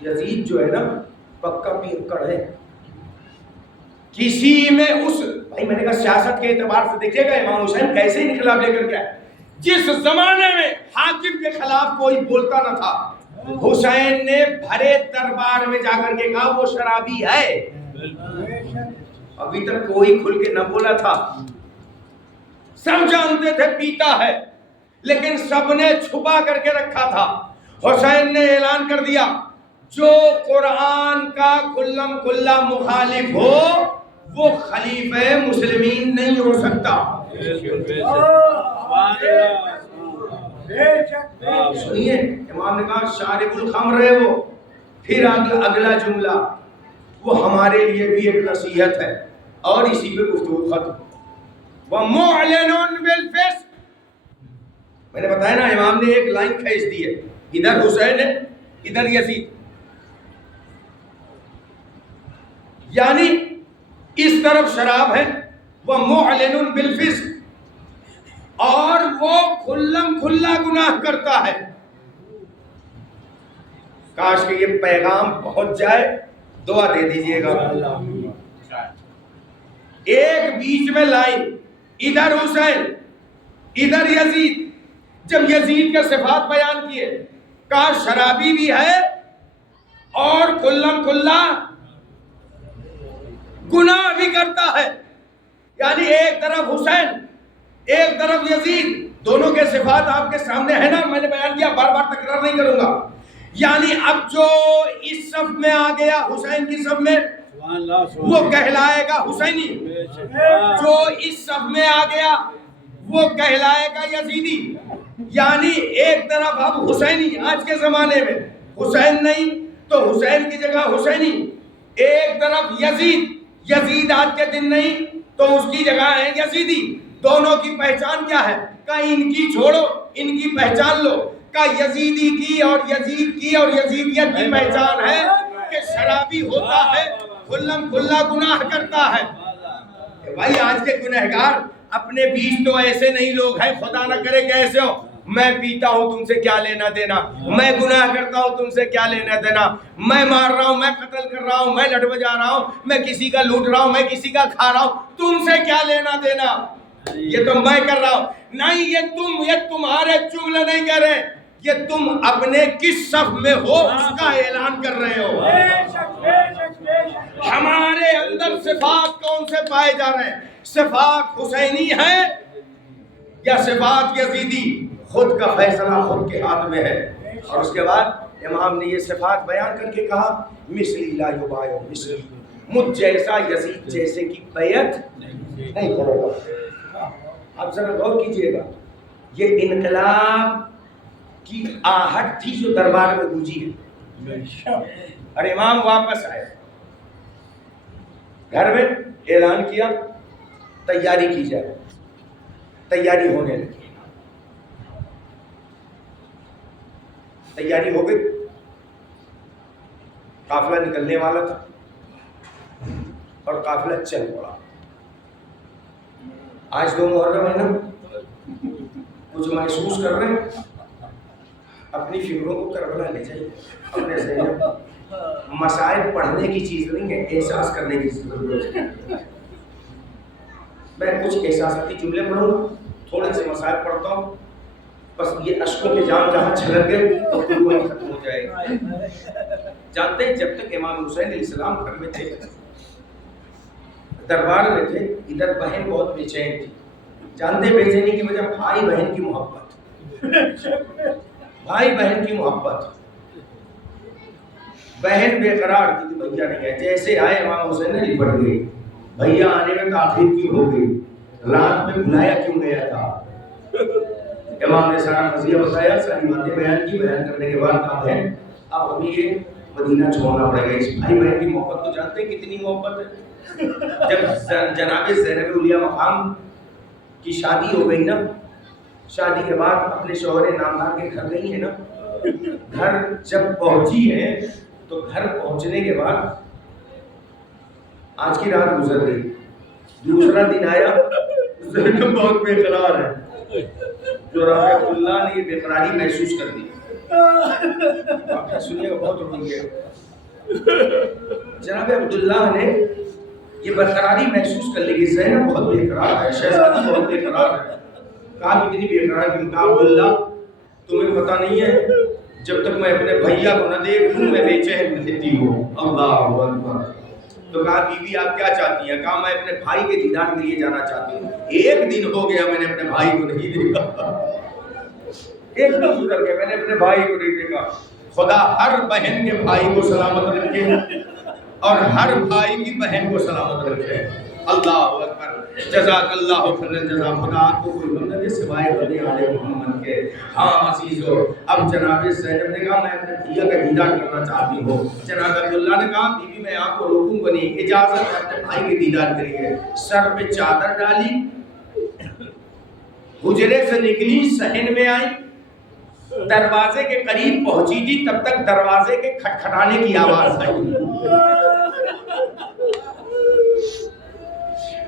یزید جو ہے نا پکا پیکڑ ہے. کسی میں اس بھائی میں نے کہا سیاست کے اعتبار سے دیکھیے گا امام حسین کیسے انقلاب لے کر کے آئے. جس زمانے میں حاکم کے خلاف کوئی بولتا نہ تھا, حسین نے بھرے دربار میں جا کر کے کہا وہ شرابی ہے. ابھی تک کوئی کھل کے نہ بولا تھا, سب جانتے تھے پیتا ہے, لیکن سب نے چھپا کر کے رکھا تھا. حسین نے اعلان کر دیا جو قرآن کا کلم کلا مخالف ہو وہ خلیفہ مسلمین نہیں ہو سکتا. سنیے امام نے کہا شارب الخمر ہے وہ. پھر اگلا جملہ وہ ہمارے لیے بھی ایک نصیحت ہے, اور اسی پہ گفتگو ختم. وَمُعْلِنٌ بِالْفِسْقِ. میں نے بتایا نا امام نے ایک لائن کھینچ دی ہے, ادھر حسین ہے ادھر یزید. یعنی اس طرف شراب ہے وَمُعْلِنٌ بِالْفِسْقِ, اور وہ کھلم کھلا گناہ کرتا ہے. کاش کہ یہ پیغام پہنچ جائے, دعا دے دیجئے گا. ایک بیچ میں لائن, ادھر حسین ادھر یزید. جب یزید کے صفات بیان کیے کہا شرابی بھی ہے اور کھلم کھلا گناہ بھی کرتا ہے. یعنی ایک طرف حسین ایک طرف یزید, دونوں کے صفات آپ کے سامنے ہے نا, میں نے بیان کیا, بار بار تکرار نہیں کروں گا. یعنی اب جو اس صف میں آ گیا حسین کی صف میں وہ کہلائے گا حسینی, جو اس صف میں آ گیا وہ کہلائے گا یزیدی. یعنی ایک طرف اب حسینی, آج کے زمانے میں حسین نہیں تو حسین کی جگہ حسینی. ایک طرف یزید, یزید آج کے دن نہیں تو اس کی جگہ ہے یزیدی. دونوں کی پہچان کیا ہے, کہ ان کی چھوڑو ان کی پہچان لو. کہ یزیدی کی اور یزید کی اور یزیدیت کی پہچان ہے کہ شرابی ہوتا ہے, کھلم کھلا گناہ کرتا ہے. بھائی آج کے گنہگار اپنے بیچ تو ایسے نہیں لوگ ہیں, خدا نہ کرے کہ ایسے ہو. میں پیتا ہوں تم سے کیا لینا دینا, میں گناہ کرتا ہوں تم سے کیا لینا دینا, میں مار رہا ہوں, میں قتل کر رہا ہوں, میں لٹ بجا رہا ہوں, میں کسی کا لوٹ رہا ہوں, میں کسی کا کھا رہا ہوں, تم سے کیا لینا دینا, یہ تو میں کر رہا ہوں. نہیں, یہ تمہارے جملے نہیں کہہ رہے, یہ تم اپنے کس صف میں ہو اس کا اعلان کر رہے ہو. ہمارے اندر صفات کون سے پائے جا رہے ہیں, صفات حسینی ہے یا صفات یزیدی؟ خود کا فیصلہ خود کے ہاتھ میں ہے. اور اس کے بعد امام نے یہ صفات بیان کر کے کہا مثلی لا یبایع مثلی, مجھ جیسا یزید جیسے کی بیعت نہیں کرے گا. آپ ذرا غور کیجئے گا, یہ انقلاب کی آہٹ تھی جو دربار میں گونجی ہے. اور امام واپس آئے, گھر میں اعلان کیا تیاری کی جائے. تیاری ہونے لگی, تیاری ہو گئی, قافلہ نکلنے والا تھا اور قافلہ چل پڑا. آج 2 محرم ہے نا, کچھ محسوس کر رہے ہیں, اپنی فکروں کو کربلا لے جائیے اپنے ذہن میں. مسائل پڑھنے کی چیز نہیں ہے, احساس کرنے کی ضرورت ہے. میں کچھ احساساتی جملے پڑھوں گا, تھوڑے سے مسائل پڑھتا ہوں, بس یہ اشکوں کے جام جہاں چھلک گئے تو پھر وہی ختم ہو جائے گا. جانتے ہیں جب تک امام حسین علیہ السلام گھر میں تھے، دربار میں تھے، ادھر بہن بہت بے چین تھی. جانتے بے چینی کی وجہ بھائی بہن کی محبت، بھائی بہن کی محبت. بہن بے قرار تھی کہ بھیا نہیں ہے. جیسے آئے امام حسین نے لپٹ گئی. بھیا آنے میں تاخیر کیوں ہو گئی؟ رات میں بلایا کیوں گیا تھا؟ امام نے سارا قضیہ بتایا، ساری باتیں بیان کی. بیان کرنے کے بعد کہا ہے اب ہمیں یہ مدینہ چھوڑنا پڑے گا. اس بھائی بہن کی محبت تو جانتے ہیں کتنی محبت ہے. جب جناب زینب اولیاء مقام کی شادی ہو گئی نا، شادی کے بعد اپنے شوہر نامدار کے گھر گئی ہے نا، گھر جب پہنچی ہے تو گھر پہنچنے کے بعد آج کی رات گزر گئی، دوسرا دن آیا، زینب بہت بے قرار ہے. جو رابعہ عبداللہ نے یہ بے قراری محسوس کر دی. آپ سنیے گا بہت روئی ہے. جناب عبداللہ نے یہ برقراری محسوس کر لی کہ زینب بہت بے قرار ہے، شہزادی بہت بے قرار ہے. کہا کتنی بے قرار کی؟ کہا عبداللہ تمہیں پتہ نہیں ہے جب تک میں اپنے بھیا کو نہ دیکھ لوں میں بے چین رہتی ہوں. اللہ اکبر. تو کہا بی بی آپ کیا چاہتی ہیں؟ کہا میں اپنے بھائی کے دیدار کے لیے جانا چاہتی ہوں. ایک دن ہو گیا میں نے اپنے بھائی کو نہیں دیکھا، ایک دن گزر گیا میں نے اپنے بھائی کو نہیں دیکھا. خدا ہر بہن کے بھائی کو سلامت رکھے اور ہر بھائی کی بہن کو سلامت رکھے. اللہ اکبر. جزاک اللہ خیر الجزا. خدا آپ کو کوئی بندہ دے سوائے بندے آل محمد کے. ہاں عزیزو، اب جناب زینب نے کہا میں اپنے بھیا کا دیدار کرنا چاہتی ہوں. جناب عبداللہ نے کہا بی بی میں آپ کو روکوں گا نہیں، اجازت ہے اپنے بھائی کے دیدار کریے. سر پہ چادر ڈالی، حجرے سے نکلی، صحن میں آئی، دروازے کے قریب پہنچی تھی تب تک دروازے کے کھٹکھٹانے کی آواز آئی.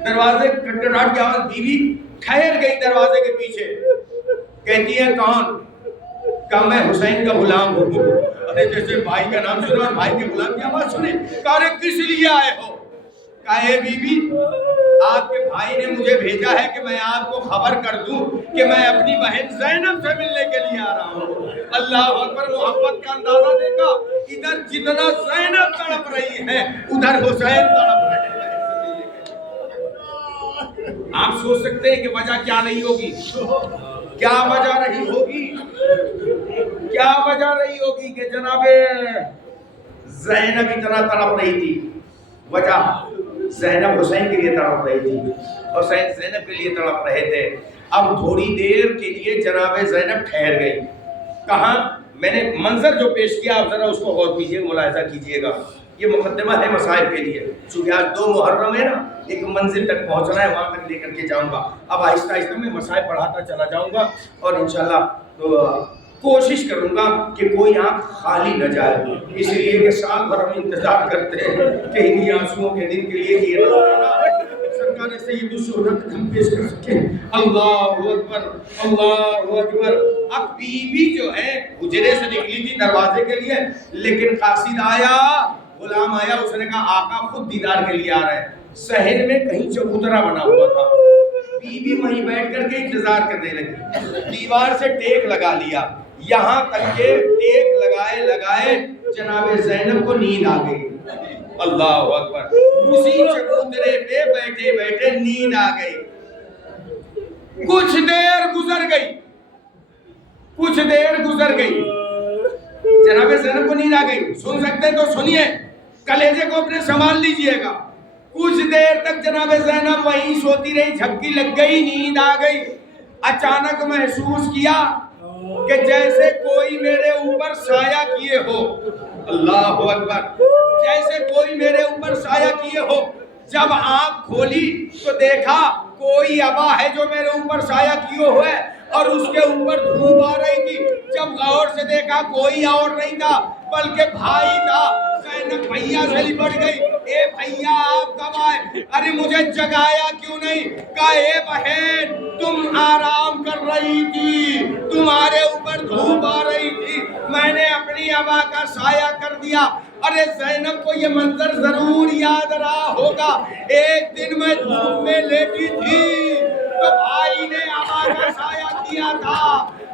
دروازے کھٹکھٹانے کی آواز. بی بی ٹھہر گئی دروازے کے پیچھے. کہتی ہے کون؟ کہا میں حسین کا غلام ہوں. ارے جیسے بھائی کا نام سنا اور بھائی کے غلام کی آواز سنی. کہا ارے کس لیے آئے ہو؟ کہا اے بی بی آپ کے بھائی نے مجھے بھیجا ہے کہ میں آپ کو خبر کر دوں کہ میں اپنی بہن زینب سے ملنے کے لیے آ رہا ہوں. اللہ اکبر. محبت کا اندازہ دیکھا. ادھر جتنا زینب تڑپ رہی ہے ادھر حسین تڑپ رہے ہیں. آپ سوچ سکتے ہیں کہ وجہ کیا نہیں ہوگی؟ کیا وجہ رہی ہوگی؟ کیا وجہ رہی ہوگی کہ جناب زینب اتنا تڑپ رہی تھی؟ وجہ زینب حسین کے لیے تڑپ رہی تھی، حسین زینب کے لیے تڑپ رہے تھے. اب تھوڑی دیر کے لیے جناب زینب ٹھہر گئی. کہاں؟ میں نے منظر جو پیش کیا آپ ذرا اس کو غور کیجیے، ملاحظہ کیجیے گا. یہ مقدمہ ہے مصائب کے لیے. چونکہ آج 2 محرم ہے نا، ایک منزل تک پہنچنا ہے، وہاں تک لے کر کے جاؤں گا. اب آہستہ آہستہ میں مصائب پڑھاتا چلا جاؤں گا اور انشاءاللہ کوشش کروں گا کہ کوئی آنکھ خالی نہ جائے. اس لیے کہ سال بھر ہم انتظار کرتے ہیں کہ انہی آنسوؤں کے دن کے لیے کہ یہ سرکار سید الشہداء ہم پیش کر سکیں. اللہ اکبر، اللہ اکبر. اب بی بی جو ہے حجرے سے نکلی تھی دروازے کے لیے، لیکن قاصد آیا، غلام آیا. اس نے کہا آقا خود دیدار کے لیے آ رہے ہیں. صحن میں کہیں چبوترا بنا ہوا تھا. بی بی وہیں بیٹھ کر کے انتظار کرنے لگی. دیوار سے ٹیک لگا لیا، یہاں تک کہ ٹیک لگائے لگائے جناب زینب کو نیند آ گئی. اللہ اکبر. اسی چبوترے پہ بیٹھے بیٹھے نیند آ گئی. کچھ دیر گزر گئی، کچھ دیر گزر گئی، جناب زینب کو نیند آ گئی. سن سکتے تو سنیے، کلیجے کو اپنے سنبھال لیجئے گا. کچھ دیر تک جناب زینب وہیں سوتی رہی، جھپکی لگ گئی، نیند آ گئی. اچانک محسوس کیا کہ جیسے کوئی میرے اوپر سایہ کیے ہو. اللہ اکبر. جیسے کوئی میرے اوپر سایہ کیے ہو. جب آنکھ کھولی تو دیکھا کوئی ابا ہے جو میرے اوپر سایہ کیے ہوئے اور اس کے اوپر دھوپ آ رہی تھی. جب غور سے دیکھا کوئی اور نہیں تھا بلکہ بھائی تھا. زینب بھیا سے لپٹ گئی. اے بھیا آپ کب آئے؟ ارے مجھے جگایا کیوں نہیں؟ کہا اے بہن تم آرام کر رہی تھی، تمہارے اوپر دھوپ آ رہی تھی، میں نے اپنی ابا کا سایہ کر دیا. ارے زینب کو یہ منظر ضرور یاد رہا ہوگا. ایک دن میں دھوپ میں لیٹی تھی تو بھائی نے ابا کا سایہ کیا تھا.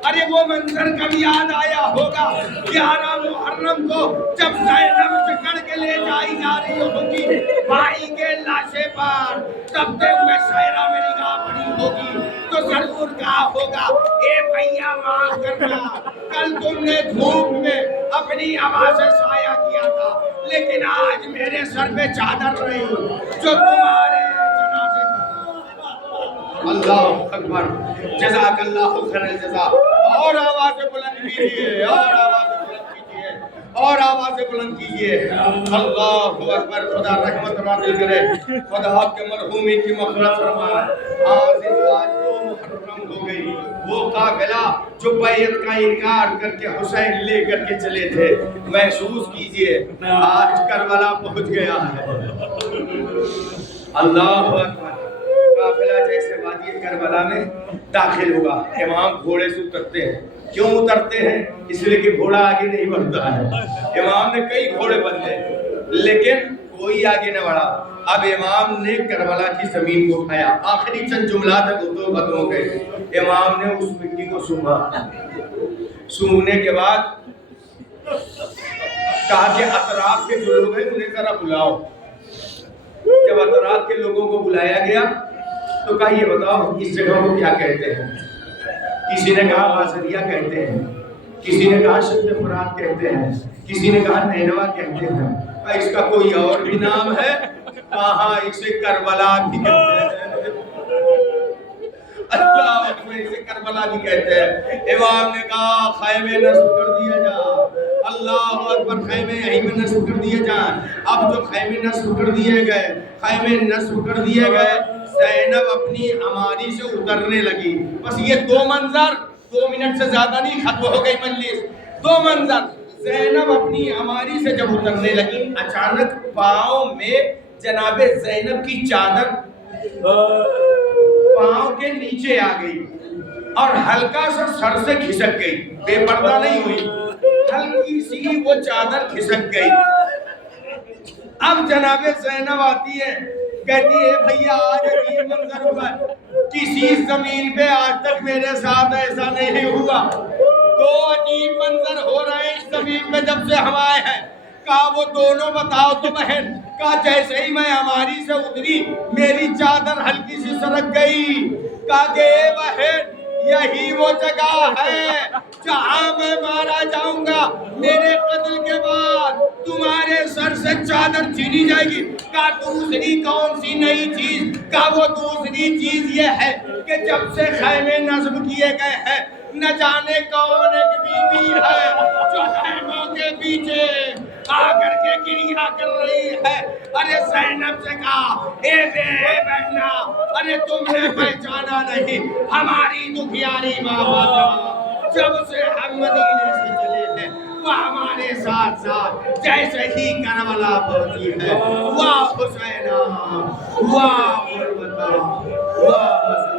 ارے وہ منظر کب یاد آیا ہوگا 11 محرم کو جب زینب چکڑ کے لے جائی جا رہی ہوگی بھائی کے لاشے پر تبتے ہوئے شہرہ میں نگاہ پڑی ہوگی تو ضرور کہا ہوگا اے بھیا معاف کرنا کل تم نے دھوپ میں اپنی آواز سے سایہ کیا تھا لیکن آج میرے سر پہ چادر رہی جو تمہارے جنازے اللہ اکبر جزاک اللہ خیر الجزا اور آواز بلند کیجیے اور آواز بلند کیجیے اور آواز بلند کیجیے اللہ اکبر خدا رحمت نازل کرے خدا آپ کے مرحومین کی مغفرت فرمائے آج دو محرم ہو گئی وہ قافلہ جو بیعت کا انکار کر کے حسین لے کر کے چلے تھے محسوس کیجئے آج کربلا پہنچ گیا ہے اللہ اکبر قافلہ جیسے وادی کربلا میں داخل ہوا امام گھوڑے سے اترتے ہیں کیوں اترتے ہیں اس لیے کہ گھوڑا آگے نہیں بڑھتا ہے امام نے کئی گھوڑے بدلے لیکن کوئی آگے نہ بڑھا اب امام نے کربلا کی زمین کو اٹھایا آخری چند جملات دو ختم ہو گئے امام نے اس مٹی کو سونگا سونگنے کے بعد کہا کہ اطراف کے جو لوگ ہیں انہیں ذرا بلاؤ جب اطراف کے لوگوں کو بلایا گیا تو کہا یہ بتاؤ اس جگہ کو کیا کہتے ہیں کسی نے کہا بازریا کہتے ہیں کسی نے کہا شد فرات کہتے ہیں کسی نے کہا نینوا کہتے ہیں اس کا کوئی اور بھی نام ہے کہاں اسے کربلا بھی کہتے ہیں اللہ اکبر اسے کربلا بھی کہتے ہیں امام نے کہا خیمے نصب کر دیا جا اللہ اکبر خیمے یہیں میں نصب کر دیے جائیں اب جو خیمے نصب کر دیے گئے خیمے نصب کر دیے گئے زینب اپنی عماری سے اترنے لگی بس یہ دو منظر 2 منٹ سے زیادہ نہیں ختم ہو گئی مجلس 2 منظر زینب اپنی عماری سے جب اترنے لگی اچانک پاؤں میں جناب زینب کی چادر پاؤں کے نیچے آ گئی اور ہلکا سا سر سے کھسک گئی بے پردہ نہیں ہوئی ہلکی سی وہ چادر کھسک گئی اب جناب زینب آتی ہے کہتی ہے بھیا آج عجیب منظر ہوا ہے کسی زمین پہ آج تک میرے ساتھ ایسا نہیں ہوا دو عجیب منظر ہو رہے ہیں اس زمین پہ جب سے ہم آئے ہیں کہا وہ دونوں بتاؤ تو بہن کہا جیسے ہی میں ہماری سے اتری میری چادر ہلکی سی سرک گئی کہا کہ اے بہن یہی وہ جگہ ہے جہاں میں مارا جاؤں گا میرے قتل کے بعد تمہارے سر سے چادر چھینی جائے گی کہا دوسری کون سی نئی چیز کہا وہ دوسری چیز یہ ہے کہ جب سے خیمے نصب کیے گئے ہیں نہ جانے کون ایک بیوی ہے جو خیموں کے پیچھے آ کر کے گریہ کر رہی ہے ارے زینب سے کہا اے بے بہنا ارے تم نے پہچانا نہیں ہماری دکھیاری ماں فاطمہ جب سے ہم مدینے سے چلے ہیں وہ ہمارے ساتھ ساتھ جیسے ہی کربلا پہنچی ہے واہ حسینہ واہ غربتہ واہ